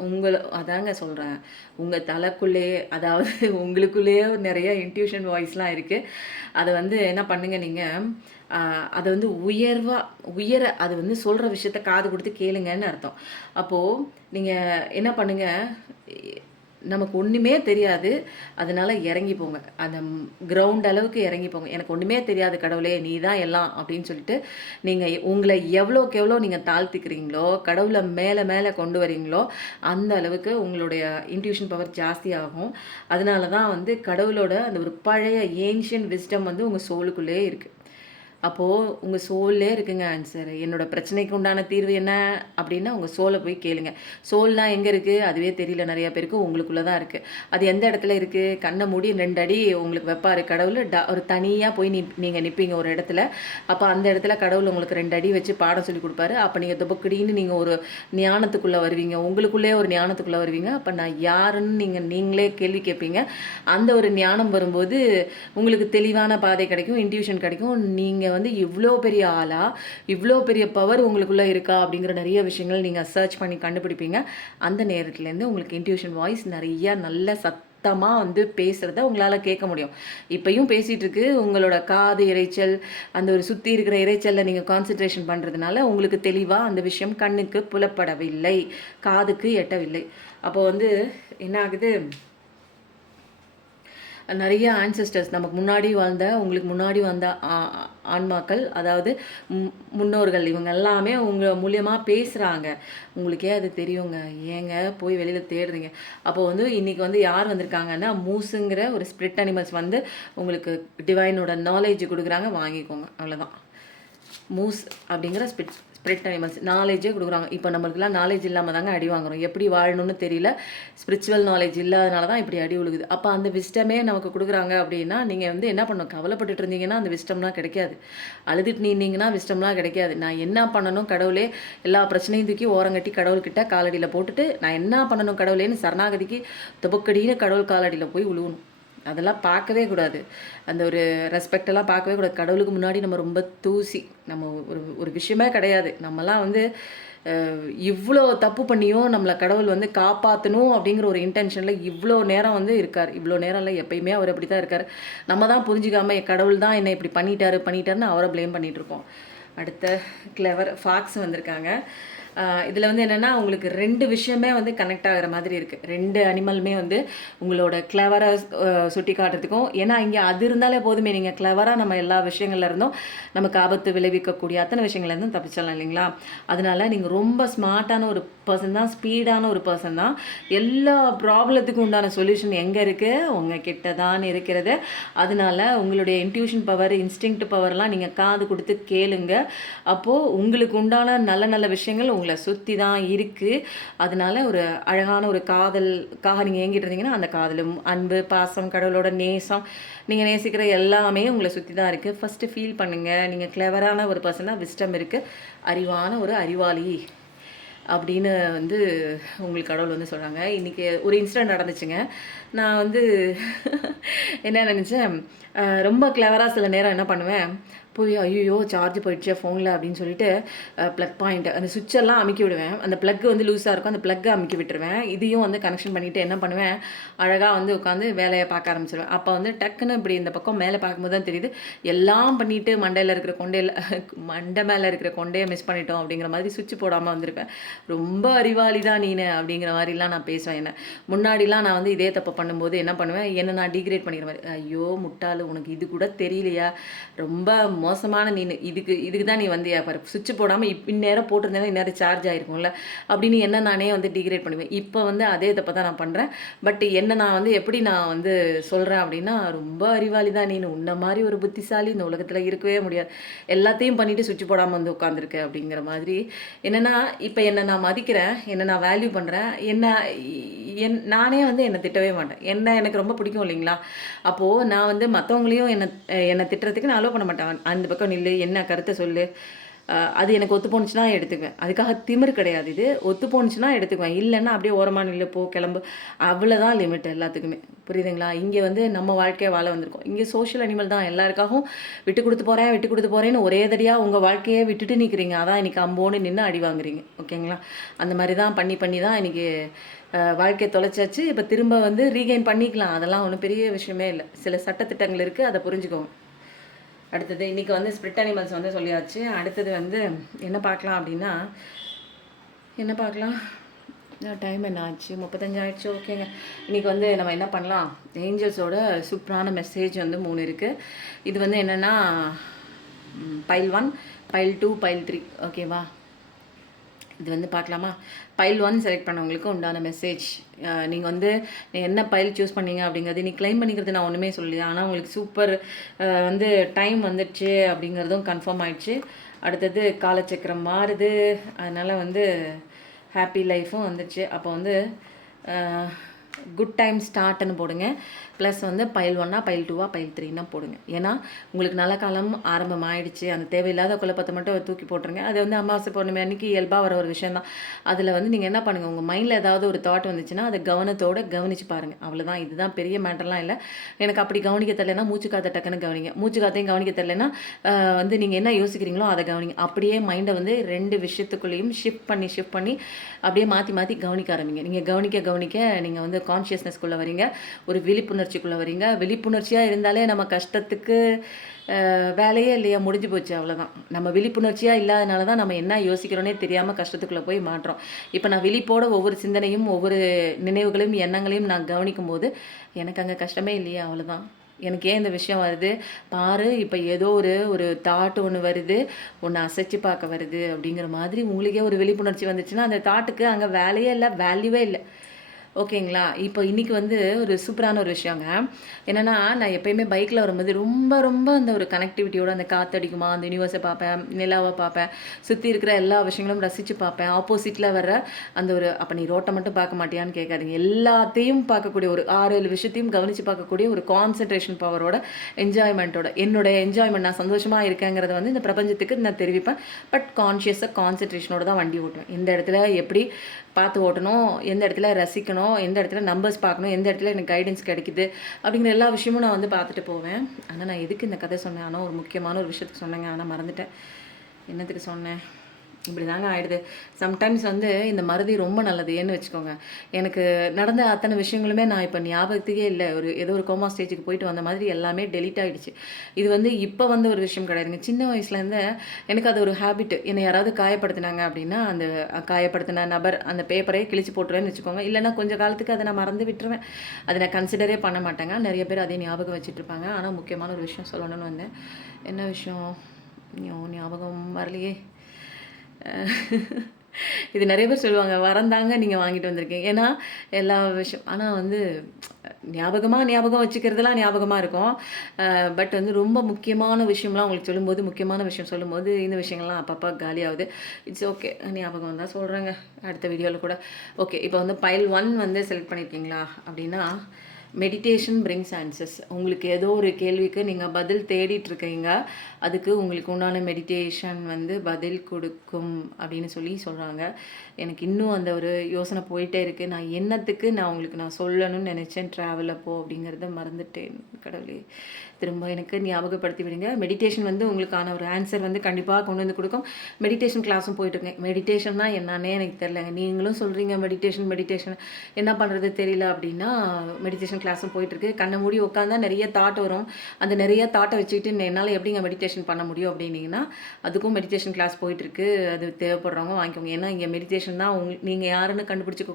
அதாங்க சொல்கிறேன், உங்கள் தலைக்குள்ளேயே, அதாவது உங்களுக்குள்ளேயே நிறைய இன்ட்யூஷன் வாய்ஸ்லாம் இருக்குது. அதை வந்து என்ன பண்ணுங்க, நீங்கள் அதை வந்து உயர அது வந்து சொல்கிற விஷயத்த காது கொடுத்து கேளுங்கன்னு அர்த்தம். அப்போது நீங்கள் என்ன பண்ணுங்கள், நமக்கு ஒன்றுமே தெரியாது, அதனால் இறங்கி போங்க, அந்த கிரவுண்ட் அளவுக்கு இறங்கி போங்க. எனக்கு ஒன்றுமே தெரியாது கடவுளே, நீ தான் எல்லாம் அப்படின்னு சொல்லிட்டு நீங்கள் உங்களை எவ்வளோக்கு எவ்வளோ நீங்கள் தாழ்த்திக்கிறீங்களோ, கடவுளை மேலே மேலே கொண்டு வரீங்களோ, அந்த அளவுக்கு உங்களுடைய இன்ட்யூஷன் பவர் ஜாஸ்தி ஆகும். அதனால தான் வந்து கடவுளோட அந்த ஒரு பழைய ஏன்ஷியன் விஸ்டம் வந்து உங்கள் சோலுக்குள்ளேயே இருக்குது. அப்போது உங்கள் சோல்லே இருக்குங்க ஆன்சர். என்னோடய பிரச்சனைக்கு உண்டான தீர்வு என்ன அப்படின்னா உங்கள் சோலை போய் கேளுங்க. சோல்லாம் எங்கே இருக்குது அதுவே தெரியல நிறையா பேருக்கு, உங்களுக்குள்ளே தான் இருக்குது. அது எந்த இடத்துல இருக்குது? கண்ணை மூடி 2 அடி உங்களுக்கு வைப்பார் கடவுள். ஒரு தனியாக போய் நீங்கள் நிற்பீங்க ஒரு இடத்துல. அப்போ அந்த இடத்துல கடவுள் உங்களுக்கு 2 அடி வச்சு பாடம் சொல்லி கொடுப்பாரு. அப்போ நீங்கள் துபக்கடின்னு நீங்கள் ஒரு ஞானத்துக்குள்ளே வருவீங்க, உங்களுக்குள்ளே ஒரு ஞானத்துக்குள்ளே வருவீங்க. அப்போ நான் யாருன்னு நீங்களே கேள்வி கேட்பீங்க. அந்த ஒரு ஞானம் வரும்போது உங்களுக்கு தெளிவான பாதை கிடைக்கும், இன்ட்யூஷன் கிடைக்கும். நீங்கள் வந்து இவ்வளோ பெரிய ஆளா, இவ்வளோ பெரிய பவர் உங்களுக்குள்ளே இருக்கா அப்படிங்கிற நிறைய விஷயங்கள் நீங்கள் சர்ச் பண்ணி கண்டுபிடிப்பீங்க. அந்த நேரத்துலேருந்து உங்களுக்கு இன்ட்யூஷன் வாய்ஸ் நிறையா நல்ல சத்தமாக வந்து பேசுகிறத உங்களால் கேட்க முடியும். இப்போயும் பேசிகிட்டு இருக்கு, உங்களோட காது இறைச்சல், அந்த ஒரு சுற்றி இருக்கிற இறைச்சலில் நீங்கள் கான்சன்ட்ரேஷன் பண்ணுறதுனால உங்களுக்கு தெளிவாக அந்த விஷயம் கண்ணுக்கு புலப்படவில்லை, காதுக்கு எட்டவில்லை. அப்போ வந்து என்ன ஆகுது, நிறைய ஆன்செஸ்டர்ஸ் நமக்கு முன்னாடி வாழ்ந்த, உங்களுக்கு முன்னாடி வந்த ஆன்மாக்கள், அதாவது முன்னோர்கள், இவங்க எல்லாமே உங்கள் மூலியமாக பேசுகிறாங்க. உங்களுக்கே அது தெரியுங்க, ஏங்க போய் வெளியில் தேடுறீங்க? அப்போ வந்து இன்றைக்கி வந்து யார் வந்திருக்காங்கன்னா, மூஸுங்கிற ஒரு ஸ்பிரிட் அனிமல்ஸ் வந்து உங்களுக்கு டிவைனோட நாலேஜ் கொடுக்குறாங்க, வாங்கிக்கோங்க, அவ்வளோதான். மூஸ் அப்படிங்கிற ஸ்பிரிட் அனிமல்ஸ் நாலேஜே கொடுக்குறாங்க. இப்போ நம்மளுக்குலாம் நாலேஜ் இல்லாமல் தாங்க அடி வாங்குறோம், எப்படி வாழணும்னு தெரியல, ஸ்பிரிச்சுவல் நாலேஜ் இல்லாதனால தான் இப்படி அடி உழுகுது. அப்போ அந்த விஸ்டமே நமக்கு கொடுக்குறாங்க அப்படின்னா நீங்கள் வந்து என்ன பண்ணணும், கவலைப்பட்டுட்டு இருந்தீங்கன்னா அந்த விஸ்டம்லாம் கிடைக்காது, அழுதுட்டு நின்னீங்கன்னா விஸ்டம்லாம் கிடைக்காது. நான் என்ன பண்ணணும் கடவுளே, எல்லா பிரச்சனையும் தூக்கி ஓரங்கட்டி கடவுள்கிட்ட காலடியில் போட்டுட்டு நான் என்ன பண்ணணும் கடவுளேன்னு சரணாகதிக்கு துபக்கடின்னு கடவுள் காலடியில் போய் விழுவணும். அதெல்லாம் பார்க்கவே கூடாது, அந்த ஒரு ரெஸ்பெக்டெல்லாம் பார்க்கவே கூடாது. கடவுளுக்கு முன்னாடி நம்ம ரொம்ப தூசி, நம்ம ஒரு விஷயமே கிடையாது. நம்மலாம் வந்து இவ்வளோ தப்பு பண்ணியும் நம்மளை கடவுள் வந்து காப்பாற்றணும் அப்படிங்கிற ஒரு இன்டென்ஷனில் இவ்வளோ நேரம் வந்து இருக்கார். இவ்வளோ நேரம் இல்லை, எப்பயுமே அவர் அப்படி தான் இருக்கார். நம்ம தான் புரிஞ்சிக்காமல் கடவுள் தான் என்னை இப்படி பண்ணிட்டாருன்னு அவரை ப்ளேம் பண்ணிகிட்ருக்கோம். அடுத்த கிளவர் ஃபாக்ஸ் வந்திருக்காங்க. இதில் வந்து என்னென்னா உங்களுக்கு 2 விஷயமே வந்து கனெக்ட் ஆகிற மாதிரி இருக்குது. 2 அனிமலுமே வந்து உங்களோட கிளவராக சுட்டி காட்டுறதுக்கும், ஏன்னா இங்கே அது இருந்தாலே போதுமே, நீங்கள் கிளவராக நம்ம எல்லா விஷயங்கள்ல இருந்தும் நமக்கு ஆபத்து விளைவிக்கக்கூடிய அத்தனை விஷயங்கள்லேருந்தும் தப்பிச்சிடலாம் இல்லைங்களா? அதனால நீங்கள் ரொம்ப ஸ்மார்ட்டான ஒரு பர்சன் தான், ஸ்பீடான ஒரு பர்சன் தான். எல்லா ப்ராப்ளத்துக்கும் உண்டான சொல்யூஷன் எங்கே இருக்குது, உங்கள் கிட்ட தான் இருக்கிறது. அதனால உங்களுடைய இன்ட்யூஷன் பவர், இன்ஸ்டிங்க்ட் பவர்லாம் நீங்கள் காது கொடுத்து கேளுங்க. அப்போது உங்களுக்கு உண்டான நல்ல நல்ல விஷயங்கள் உங்களை சுற்றி தான் இருக்குது. அதனால ஒரு அழகான ஒரு காதலுக்காக நீங்கள் ஏங்கிட்டு இருந்தீங்கன்னா அந்த காதலும், அன்பு, பாசம், கடவுளோட நேசம், நீங்கள் நேசிக்கிற எல்லாமே உங்களை சுற்றி தான் இருக்குது. ஃபஸ்ட்டு ஃபீல் பண்ணுங்கள், நீங்கள் கிளவரான ஒரு பர்சனாக, விஸ்டம் இருக்குது, அறிவான ஒரு அறிவாளி அப்படின்னு வந்து உங்களுக்கு கடவுள் வந்து சொல்கிறாங்க. இன்றைக்கி ஒரு இன்சிடென்ட் நடந்துச்சுங்க. நான் வந்து என்ன நினச்சேன், ரொம்ப கிளவராக சில நேரம் என்ன பண்ணுவேன், அப்போவே ஐயோ சார்ஜ் போயிடுச்சே ஃபோனில் அப்படின்னு சொல்லிட்டு ப்ளக் பாயிண்ட் அந்த சுவிட்செல்லாம் அமுக்கி விடுவேன். அந்த ப்ளக் வந்து லூஸாக இருக்கும், அந்த ப்ளக்கை அமுக்கி விட்டுருவேன். இதையும் வந்து கனெக்ஷன் பண்ணிவிட்டு என்ன பண்ணுவேன், அழகாக வந்து உட்காந்து வேலையை பார்க்க ஆரம்பிச்சிடுவேன். அப்போ வந்து டக்குன்னு இப்படி இந்த பக்கம் மேலே பார்க்கும்போது தான் தெரியுது, எல்லாம் பண்ணிவிட்டு மண்டையில் இருக்கிற கொண்டையில் மண்டை மேலே இருக்கிற கொண்டையை மிஸ் பண்ணிட்டோம் அப்படிங்கிற மாதிரி சுவிட்ச் போடாமல் வந்திருப்பேன். ரொம்ப அறிவாளி தான் நீனு அப்படிங்கிற மாதிரிலாம் நான் பேசுவேன். என்ன முன்னாடிலாம் நான் வந்து இதே தப்பு பண்ணும்போது என்ன பண்ணுவேன், என்ன நான் டிகிரேட் பண்ணிக்கிற மாதிரி, ஐயோ முட்டாளு உனக்கு இது கூட தெரியலையா, ரொம்ப மோசமான நீனு, இதுக்கு தான் நீ வந்து பாரு சுவிட்ச் போடாமல் இந்நேரம் போட்டிருந்தேன்னா இந்நேரம் சார்ஜ் ஆகிருக்கும்ல அப்படின்னு என்ன நானே வந்து டிகிரேட் பண்ணுவேன். இப்போ வந்து அதே தப்பை தான் நான் பண்ணுறேன். பட் என்ன நான் வந்து எப்படி நான் வந்து சொல்கிறேன் அப்படின்னா, ரொம்ப அறிவாளி தான் நீனு, உன்ன மாதிரி ஒரு புத்திசாலி இந்த உலகத்தில் இருக்கவே முடியாது, எல்லாத்தையும் பண்ணிவிட்டு சுவிட்ச் போடாமல் வந்து உட்காந்துருக்க அப்படிங்கிற மாதிரி. என்னென்னா இப்போ என்னை நான் மதிக்கிறேன், என்னை நான் வேல்யூ பண்ணுறேன், நானே வந்து என்னை திட்டவே மாட்டேன். எனக்கு ரொம்ப பிடிக்கும் இல்லைங்களா? அப்போது நான் வந்து மற்றவங்களையும் என்னை திட்டுறதுக்கு நான் அலோவ் பண்ண மாட்டேன். அந்த பக்கம் நில்லு, என்ன கருத்தை சொல்லு, அது எனக்கு ஒத்து போணுச்சுன்னா எடுத்துக்குவேன். அதுக்காக திமிரு கிடையாது இது. ஒத்து போணுச்சுன்னா எடுத்துக்குவேன், இல்லைன்னா அப்படியே ஓரமாக நில்லு, போ கிளம்பு, அவ்வளோதான் லிமிட் எல்லாத்துக்குமே. புரியுதுங்களா? இங்கே வந்து நம்ம வாழ்க்கையை வாழ வந்திருக்கோம். இங்கே சோஷியல் அனிமல் தான், எல்லாருக்காகவும் விட்டு கொடுத்து போகிறேன்னு ஒரே தடியாக உங்கள் வாழ்க்கையை விட்டுட்டு நிற்கிறீங்க. அதான் இன்றைக்கி அம்போன்னு நின்று அடி வாங்குறீங்க. ஓகேங்களா? அந்த மாதிரி தான் பண்ணி தான் இன்றைக்கி வாழ்க்கையை தொலைச்சாச்சு. இப்போ திரும்ப வந்து ரீகெயின் பண்ணிக்கலாம், அதெல்லாம் ஒன்றும் பெரிய விஷயமே இல்லை. சில சட்டத்திட்டங்கள் இருக்குது, அதை புரிஞ்சுக்கோங்க. அடுத்தது இன்றைக்கி வந்து ஸ்பிரிட் அனிமல்ஸ் வந்து சொல்லியாச்சு. அடுத்தது வந்து என்ன பார்க்கலாம் அப்படின்னா, என்ன பார்க்கலாம், டைம் என்ன ஆச்சு, 35 ஆயிடுச்சு. ஓகேங்க, இன்றைக்கி வந்து நம்ம என்ன பண்ணலாம், ஏஞ்சல்ஸோட சூப்பரான மெசேஜ் வந்து 3 இருக்குது. இது வந்து என்னென்னா பைல் 1, பைல் 2, பைல் 3. ஓகேவா? இது வந்து பார்க்கலாமா? பைல் 1 செலக்ட் பண்ணவங்களுக்கு உண்டான மெசேஜ். நீங்கள் வந்து என்ன பைல் சூஸ் பண்ணீங்க அப்படிங்கிறது நீ கிளைம் பண்ணிக்கிறது நான் ஒன்றுமே சொல்லலையா, ஆனால் உங்களுக்கு சூப்பர் வந்து டைம் வந்துடுச்சு அப்படிங்கிறதும் கன்ஃபார்ம் ஆயிடுச்சு. அடுத்தது காலச்சக்கரம் மாறுது, அதனால் வந்து ஹாப்பி லைஃப்பும் வந்துடுச்சு. அப்போ வந்து குட் டைம் ஸ்டார்ட்னு போடுங்க. ப்ளஸ் வந்து பைல் 1ஆ பைல் 2ஆ பைல் 3னா போடுங்க. ஏன்னா உங்களுக்கு நல்ல காலம் ஆரம்பம் ஆயிடுச்சு. அந்த தேவையில்லாத குழப்பத்தை மட்டும் தூக்கி போட்டுருங்க. அது வந்து அமாவாசை பௌர்ணமி அன்றைக்கி இயல்பாக வர ஒரு விஷயம் தான். அதில் வந்து நீங்கள் என்ன பண்ணுங்கள், உங்கள் மைண்டில் ஏதாவது ஒரு தாட் வந்துச்சுன்னா அதை கவனத்தோடு கவனித்து பாருங்கள். அவ்வளோதான், இதுதான் பெரிய மேட்டர்லாம் இல்லை. எனக்கு அப்படி கவனிக்க தெரியலனா மூச்சு காற்றை டக்குன்னு கவனிங்க. மூச்சு காற்றையும் கவனிக்க தெரியலனா வந்து நீங்கள் என்ன யோசிக்கிறீங்களோ அதை கவனிங்க. அப்படியே மைண்டை வந்து 2 விஷயத்துக்குள்ளேயும் ஷிஃப்ட் பண்ணி அப்படியே மாற்றி கவனிக்க ஆரம்பிங்க. நீங்கள் கவனிக்க நீங்கள் வந்து கான்ஷியஸ்னஸ்குள்ளே வரீங்க, ஒரு விழிப்புணர்ச்சிக்குள்ளே வரீங்க. விழிப்புணர்ச்சியாக இருந்தாலே நம்ம கஷ்டத்துக்கு வேலையே இல்லையா, முடிஞ்சு போச்சு, அவ்வளோதான். நம்ம விழிப்புணர்ச்சியாக இல்லாதனால தான் நம்ம என்ன யோசிக்கிறோன்னே தெரியாமல் கஷ்டத்துக்குள்ளே போய் மாட்டுறோம். இப்போ நான் விழிப்போட ஒவ்வொரு சிந்தனையும் ஒவ்வொரு நினைவுகளையும் எண்ணங்களையும் நான் கவனிக்கும் போது எனக்கு அங்கே கஷ்டமே இல்லையா, அவ்வளோதான். எனக்கு ஏன் இந்த விஷயம் வருது பாரு, இப்போ ஏதோ ஒரு தாட் ஒன்று வருது, ஒன்று அசைச்சு பார்க்க வருது அப்படிங்கிற மாதிரி உங்களுக்கே ஒரு விழிப்புணர்ச்சி வந்துச்சுன்னா அந்த தாட்டுக்கு அங்கே வேலையே இல்லை, வேல்யூவே இல்லை. ஓகேங்களா? இப்போ இன்றைக்கி வந்து ஒரு சூப்பரான ஒரு விஷயங்க. என்னென்னா, நான் எப்போயுமே பைக்கில் வரும்போது ரொம்ப அந்த ஒரு கனெக்டிவிட்டியோட அந்த காற்றடிக்குமா, அந்த யூனிவர்ஸை பார்ப்பேன், நிலாவை பார்ப்பேன், சுற்றி இருக்கிற எல்லா விஷயங்களும் ரசித்து பார்ப்பேன். ஆப்போசிட்டில் வர அந்த ஒரு, அப்போ நீ ரோட்டை மட்டும் பார்க்க மாட்டியான்னு கேட்காதீங்க, எல்லாத்தையும் பார்க்கக்கூடிய ஒரு 6-7 விஷயத்தையும் கவனித்து பார்க்கக்கூடிய ஒரு கான்சன்ட்ரேஷன் பவரோட, என்ஜாய்மெண்ட்டோட, என்னோடய என்ஜாய்மெண்ட், நான் சந்தோஷமாக இருக்கேங்கிறத வந்து இந்த பிரபஞ்சத்துக்கு நான் தெரிவிப்பேன். பட் கான்ஷியஸாக கான்சன்ட்ரேஷனோட தான் வண்டி ஓட்டுவேன். எந்த இடத்துல எப்படி பார்த்து ஓட்டணும், எந்த இடத்துல ரசிக்கணும், எந்த இடத்துல நம்பர்ஸ் பார்க்கணும், எந்த இடத்துல எனக்கு கைடன்ஸ் கிடைக்குது அப்படிங்கிற எல்லா விஷயமும் நான் வந்து பார்த்துட்டு போவேன். ஆனால் நான் எதுக்கு இந்த கதை சொன்னேன், ஆனால் ஒரு முக்கியமான ஒரு விஷயத்துக்கு சொன்னேங்க, ஆனால் மறந்துட்டேன். என்னத்துக்கு சொன்னேன், இப்படி தாங்க ஆகிடுது. சம்டைம்ஸ் வந்து இந்த மறதி ரொம்ப நல்லது. ஏன்னு வச்சுக்கோங்க, எனக்கு நடந்த அத்தனை விஷயங்களுமே நான் இப்போ ஞாபகத்துக்கே இல்லை. ஏதோ ஒரு கோமா ஸ்டேஜுக்கு போயிட்டு வந்த மாதிரி எல்லாமே டெலீட் ஆகிடுச்சு. இது வந்து இப்போ வந்து ஒரு விஷயம் கிடையாதுங்க. சின்ன வயசுலேருந்து எனக்கு அது ஒரு ஹேபிட். என்னை யாராவது காயப்படுத்தினாங்க அப்படின்னா அந்த காயப்படுத்தின நபர் அந்த பேப்பரே கிழிச்சு போட்டுருவேன்னு வச்சுக்கோங்க. இல்லைன்னா கொஞ்சம் காலத்துக்கு அதை நான் மறந்து விட்டுருவேன். அதை நான் கன்சிடரே பண்ண மாட்டேங்க. நிறைய பேர் அதே ஞாபகம் வச்சுட்ருப்பாங்க. ஆனால் முக்கியமான ஒரு விஷயம் சொல்லணும்னு வந்தேன். என்ன விஷயம், ஞாபகம் வரலையே. இது நிறைய பேர் சொல்லுவாங்க, வரந்தாங்க நீங்கள் வாங்கிட்டு வந்திருக்கீங்க. ஏன்னா எல்லா விஷயம், ஆனால் வந்து ஞாபகம் வச்சுக்கிறதுலாம் ஞாபகமாக இருக்கும். பட் வந்து ரொம்ப முக்கியமான விஷயம்லாம் உங்களுக்கு சொல்லும்போது, முக்கியமான விஷயம் சொல்லும்போது இந்த விஷயங்கள்லாம் அப்பப்போ காலியாகுது. இட்ஸ் ஓகே, ஞாபகம் தான் சொல்கிறேங்க அடுத்த வீடியோவில் கூட. ஓகே, இப்போ வந்து பைல் 1 வந்து செலக்ட் பண்ணியிருக்கீங்களா அப்படின்னா, மெடிடேஷன் பிரிங்ஸ் ஆன்சர்ஸ். உங்களுக்கு ஏதோ ஒரு கேள்விக்கு நீங்கள் பதில் தேடிட்டுருக்கீங்க, அதுக்கு உங்களுக்கு உண்டான மெடிடேஷன் வந்து பதில் கொடுக்கும் அப்படின்னு சொல்கிறாங்க. எனக்கு இன்னும் அந்த ஒரு யோசனை போயிட்டே இருக்குது. நான் என்னத்துக்கு நான் உங்களுக்கு சொல்லணும்னு நினச்சேன் ட்ராவல் அப்போது அப்படிங்கிறத மறந்துட்டேன் கடவுளே. திரும்ப எனக்கு ஞாபகப்படுத்தி விடுங்க. மெடிடேஷன் வந்து உங்களுக்கான ஒரு ஆன்சர் வந்து கண்டிப்பாக கொண்டு வந்து கொடுக்கும். மெடிடேஷன் கிளாஸும் போயிட்டுருக்கேன். மெடிடேஷன்னா என்னன்னே எனக்கு தெரிலங்க. நீங்களும் சொல்கிறீங்க மெடிடேஷன் மெடிடேஷன் என்ன பண்ணுறது தெரியல அப்படின்னா, மெடிடேஷன் கிளாஸும் போயிட்டுருக்கு. கண்ணை மூடி உட்காந்தா நிறைய தாட் வரும். அந்த நிறைய தாட்டை வச்சுக்கிட்டு என்னால் எப்படிங்க மெடிடேஷன் பண்ண முடியும் அப்படின்னீங்கன்னா, அதுக்கும் மெடிடேஷன் கிளாஸ் போயிட்டுருக்கு. அது தேவைப்படுறவங்க வாங்கிக்கோங்க. ஏன்னா இங்கே மெடிடேஷன் தான் நீங்கள் யாருன்னு கண்டுபிடிச்சி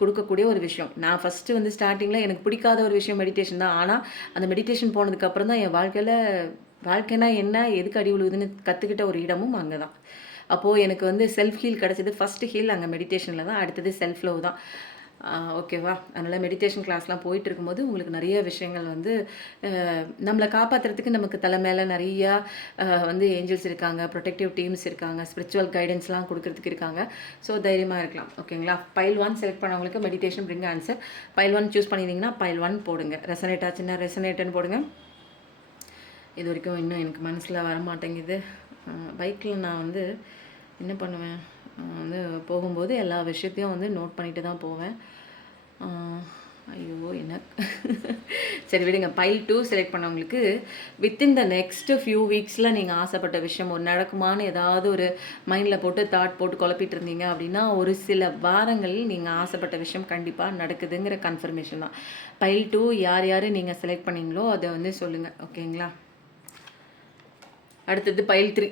கொடுக்கக்கூடிய ஒரு விஷயம். நான் ஃபஸ்ட்டு வந்து ஸ்டார்டிங்கில் எனக்கு பிடிக்காத ஒரு விஷயம் மெடிடேஷன் தான். ஆனால் அந்த மெடிடேஷன் போனதுக்கப்புறம் தான் என் வாழ்க்கைனா என்ன, எதுக்கு அடி விழுவுதுன்னு கற்றுக்கிட்ட ஒரு இடமும் அங்கே தான். அப்போது எனக்கு வந்து செல்ஃப் ஹீல் கிடச்சிது. ஃபஸ்ட்டு ஹீல் அங்கே மெடிடேஷனில் தான். அடுத்தது செல்ஃப் லவ் தான். ஓகேவா? அதனால் மெடிடேஷன் கிளாஸ்லாம் போயிட்டு இருக்கும்போது உங்களுக்கு நிறைய விஷயங்கள் வந்து நம்மளை காப்பாற்றுறதுக்கு நமக்கு தலை மேலே நிறையா வந்து ஏஞ்சல்ஸ் இருக்காங்க, ப்ரொடெக்டிவ் டீம்ஸ் இருக்காங்க, ஸ்பிரிச்சுவல் கைடன்ஸ்லாம் கொடுக்கறதுக்கு இருக்காங்க. ஸோ தைரியமாக இருக்கலாம். ஓகேங்களா? பைல் 1 செலக்ட் பண்ணவங்களுக்கு meditation bring answer. File 1 choose பண்ணியிருந்தீங்கன்னா பைல் 1 போடுங்க. ரெசனேட் ஆச்சுன்னா ரெசனேட்டுன்னு போடுங்க. இது வரைக்கும் இன்னும் எனக்கு மனசில் வரமாட்டேங்குது. பைக்கில் நான் வந்து என்ன பண்ணுவேன் வந்து போகும்போது எல்லா விஷயத்தையும் வந்து நோட் பண்ணிட்டு தான் போவேன். ஐயோ என்ன சரி விடுங்க. பைல் 2 செலக்ட் பண்ணவங்களுக்கு வித்தின் த நெக்ஸ்ட் ஃபியூ வீக்ஸில் நீங்கள் ஆசைப்பட்ட விஷயம் ஒரு நடக்குமான்னு ஏதாவது ஒரு மைண்டில் போட்டு தாட் போட்டு குழப்பிட்டு இருந்தீங்க அப்படின்னா, ஒரு சில வாரங்களில் நீங்கள் ஆசைப்பட்ட விஷயம் கண்டிப்பாக நடக்குதுங்கிற கன்ஃபர்மேஷன் தான். பைல் 2 யார் யார் நீங்கள் செலக்ட் பண்ணீங்களோ அதை வந்து சொல்லுங்கள். ஓகேங்களா? அடுத்தது பைல் 3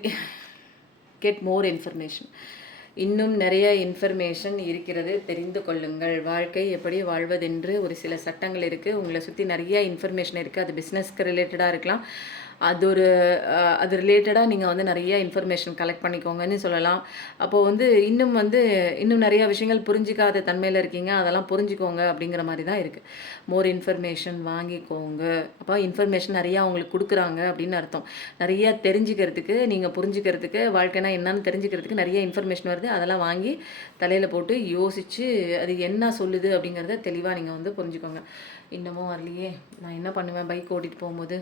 கெட் மோர் இன்ஃபர்மேஷன். இன்னும் நிறைய இன்ஃபர்மேஷன் இருக்கிறது, தெரிந்து கொள்ளுங்கள். வாழ்க்கை எப்படி வாழ்வதென்று ஒரு சில சட்டங்கள் இருக்குது. உங்களை சுற்றி நிறைய இன்ஃபர்மேஷன் இருக்குது. அது பிஸ்னஸ்க்கு ரிலேட்டடாக இருக்கலாம். அது ரிலேட்டடாக நீங்கள் வந்து நிறைய இன்ஃபர்மேஷன் கலெக்ட் பண்ணிக்கோங்கன்னு சொல்லலாம். அப்போது வந்து இன்னும் நிறையா விஷயங்கள் புரிஞ்சிக்காத தன்மையில் இருக்கீங்க. அதெல்லாம் புரிஞ்சுக்கோங்க அப்படிங்கிற மாதிரி தான் இருக்குது. மோர் இன்ஃபர்மேஷன் வாங்கிக்கோங்க. அப்போ இன்ஃபர்மேஷன் நிறையா அவங்களுக்கு கொடுக்குறாங்க அப்படின்னு அர்த்தம். நிறையா தெரிஞ்சுக்கிறதுக்கு, நீங்கள் புரிஞ்சுக்கிறதுக்கு, வாழ்க்கைனா என்னன்னு தெரிஞ்சுக்கிறதுக்கு நிறைய இன்ஃபர்மேஷன் வருது. அதெல்லாம் வாங்கி தலையில் போட்டு யோசித்து அது என்ன சொல்லுது அப்படிங்கிறத தெளிவாக நீங்கள் வந்து புரிஞ்சுக்கோங்க. இன்னமும் வரலையே, நான் என்ன பண்ணுவேன் பைக் ஓட்டிகிட்டு போகும்போது?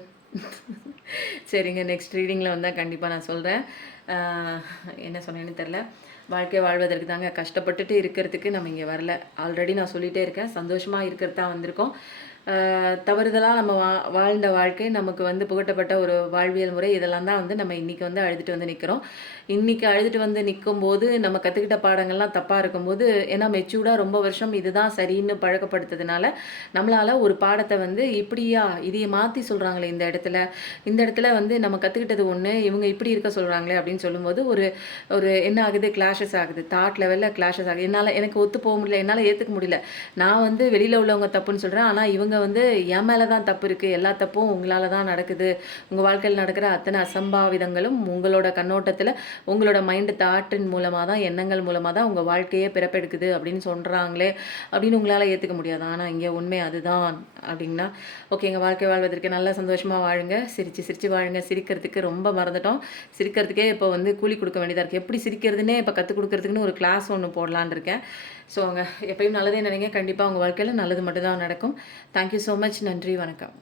சரிங்க, நெக்ஸ்ட் ரீடிங்கில் வந்தால் கண்டிப்பாக நான் சொல்கிறேன். என்ன சொன்னேன்னு தெரில. வாழ்க்கை வாழ்வதற்கு தாங்க, கஷ்டப்பட்டுட்டு இருக்கிறதுக்கு நம்ம இங்கே வரல. ஆல்ரெடி நான் சொல்லிகிட்டே இருக்கேன், சந்தோஷமாக இருக்கிறது தான் வந்திருக்கோம். தவறுதலாக நம்ம வாழ்ந்த வாழ்க்கை, நமக்கு வந்து புகட்டப்பட்ட ஒரு வாழ்வியல் முறை, இதெல்லாம் தான் வந்து நம்ம இன்றைக்கி வந்து அழுதுட்டு வந்து நிற்கிறோம். இன்றைக்கி அழுதுட்டு வந்து நிற்கும்போது நம்ம கற்றுக்கிட்ட பாடங்கள்லாம் தப்பாக இருக்கும்போது, ஏன்னா மெச்சூர்டாக ரொம்ப வருஷம் இதுதான் சரின்னு பழக்கப்படுத்துறதுனால நம்மளால் ஒரு பாடத்தை வந்து இப்படியா இதையை மாற்றி சொல்கிறாங்களே இந்த இடத்துல வந்து நம்ம கற்றுக்கிட்டது ஒன்று, இவங்க இப்படி இருக்க சொல்கிறாங்களே அப்படின்னு சொல்லும்போது ஒரு என்ன ஆகுது, கிளாஷஸ் ஆகுது. தாட் லெவலில் கிளாஷஸ் ஆகுது. எனக்கு ஒத்து போக முடியல, என்னால் ஏற்றுக்க முடியல. நான் வந்து வெளியில் உள்ளவங்க தப்புன்னு சொல்கிறேன், ஆனால் இவங்க வந்து என் மேலே தான் தப்பு இருக்குது, எல்லா தப்பும் உங்களால் தான் நடக்குது, உங்கள் வாழ்க்கையில் நடக்கிற அத்தனை அசம்பாவிதங்களும் உங்களோட கண்ணோட்டத்தில் உங்களோட மைண்டு தாட்டின் மூலமாக தான், எண்ணங்கள் மூலமாக தான் உங்கள் வாழ்க்கையே பிறப்பெடுக்குது அப்படின்னு சொல்கிறாங்களே அப்படின்னு உங்களால் ஏற்றுக்க முடியாது. ஆனால் இங்கே உண்மை அதுதான் அப்படின்னா, ஓகேங்க. வாழ்க்கை வாழ்வதற்கு நல்லா சந்தோஷமாக வாழுங்க, சிரித்து வாழுங்க. சிரிக்கிறதுக்கு ரொம்ப மறந்துட்டோம். சிரிக்கிறதுக்கே இப்போ வந்து கூலி கொடுக்க வேண்டியதாக இருக்குது. எப்படி சிரிக்கிறதுனே இப்போ கற்றுக் கொடுக்கறதுக்குன்னு ஒரு கிளாஸ் ஒன்று போடலான்னு இருக்கேன். ஸோ எப்பயும் நல்லதே நினைங்க. கண்டிப்பாக உங்கள் வாழ்க்கையில் நல்லது மட்டும்தான் நடக்கும். Thank you so much. நன்றி, வணக்கம்.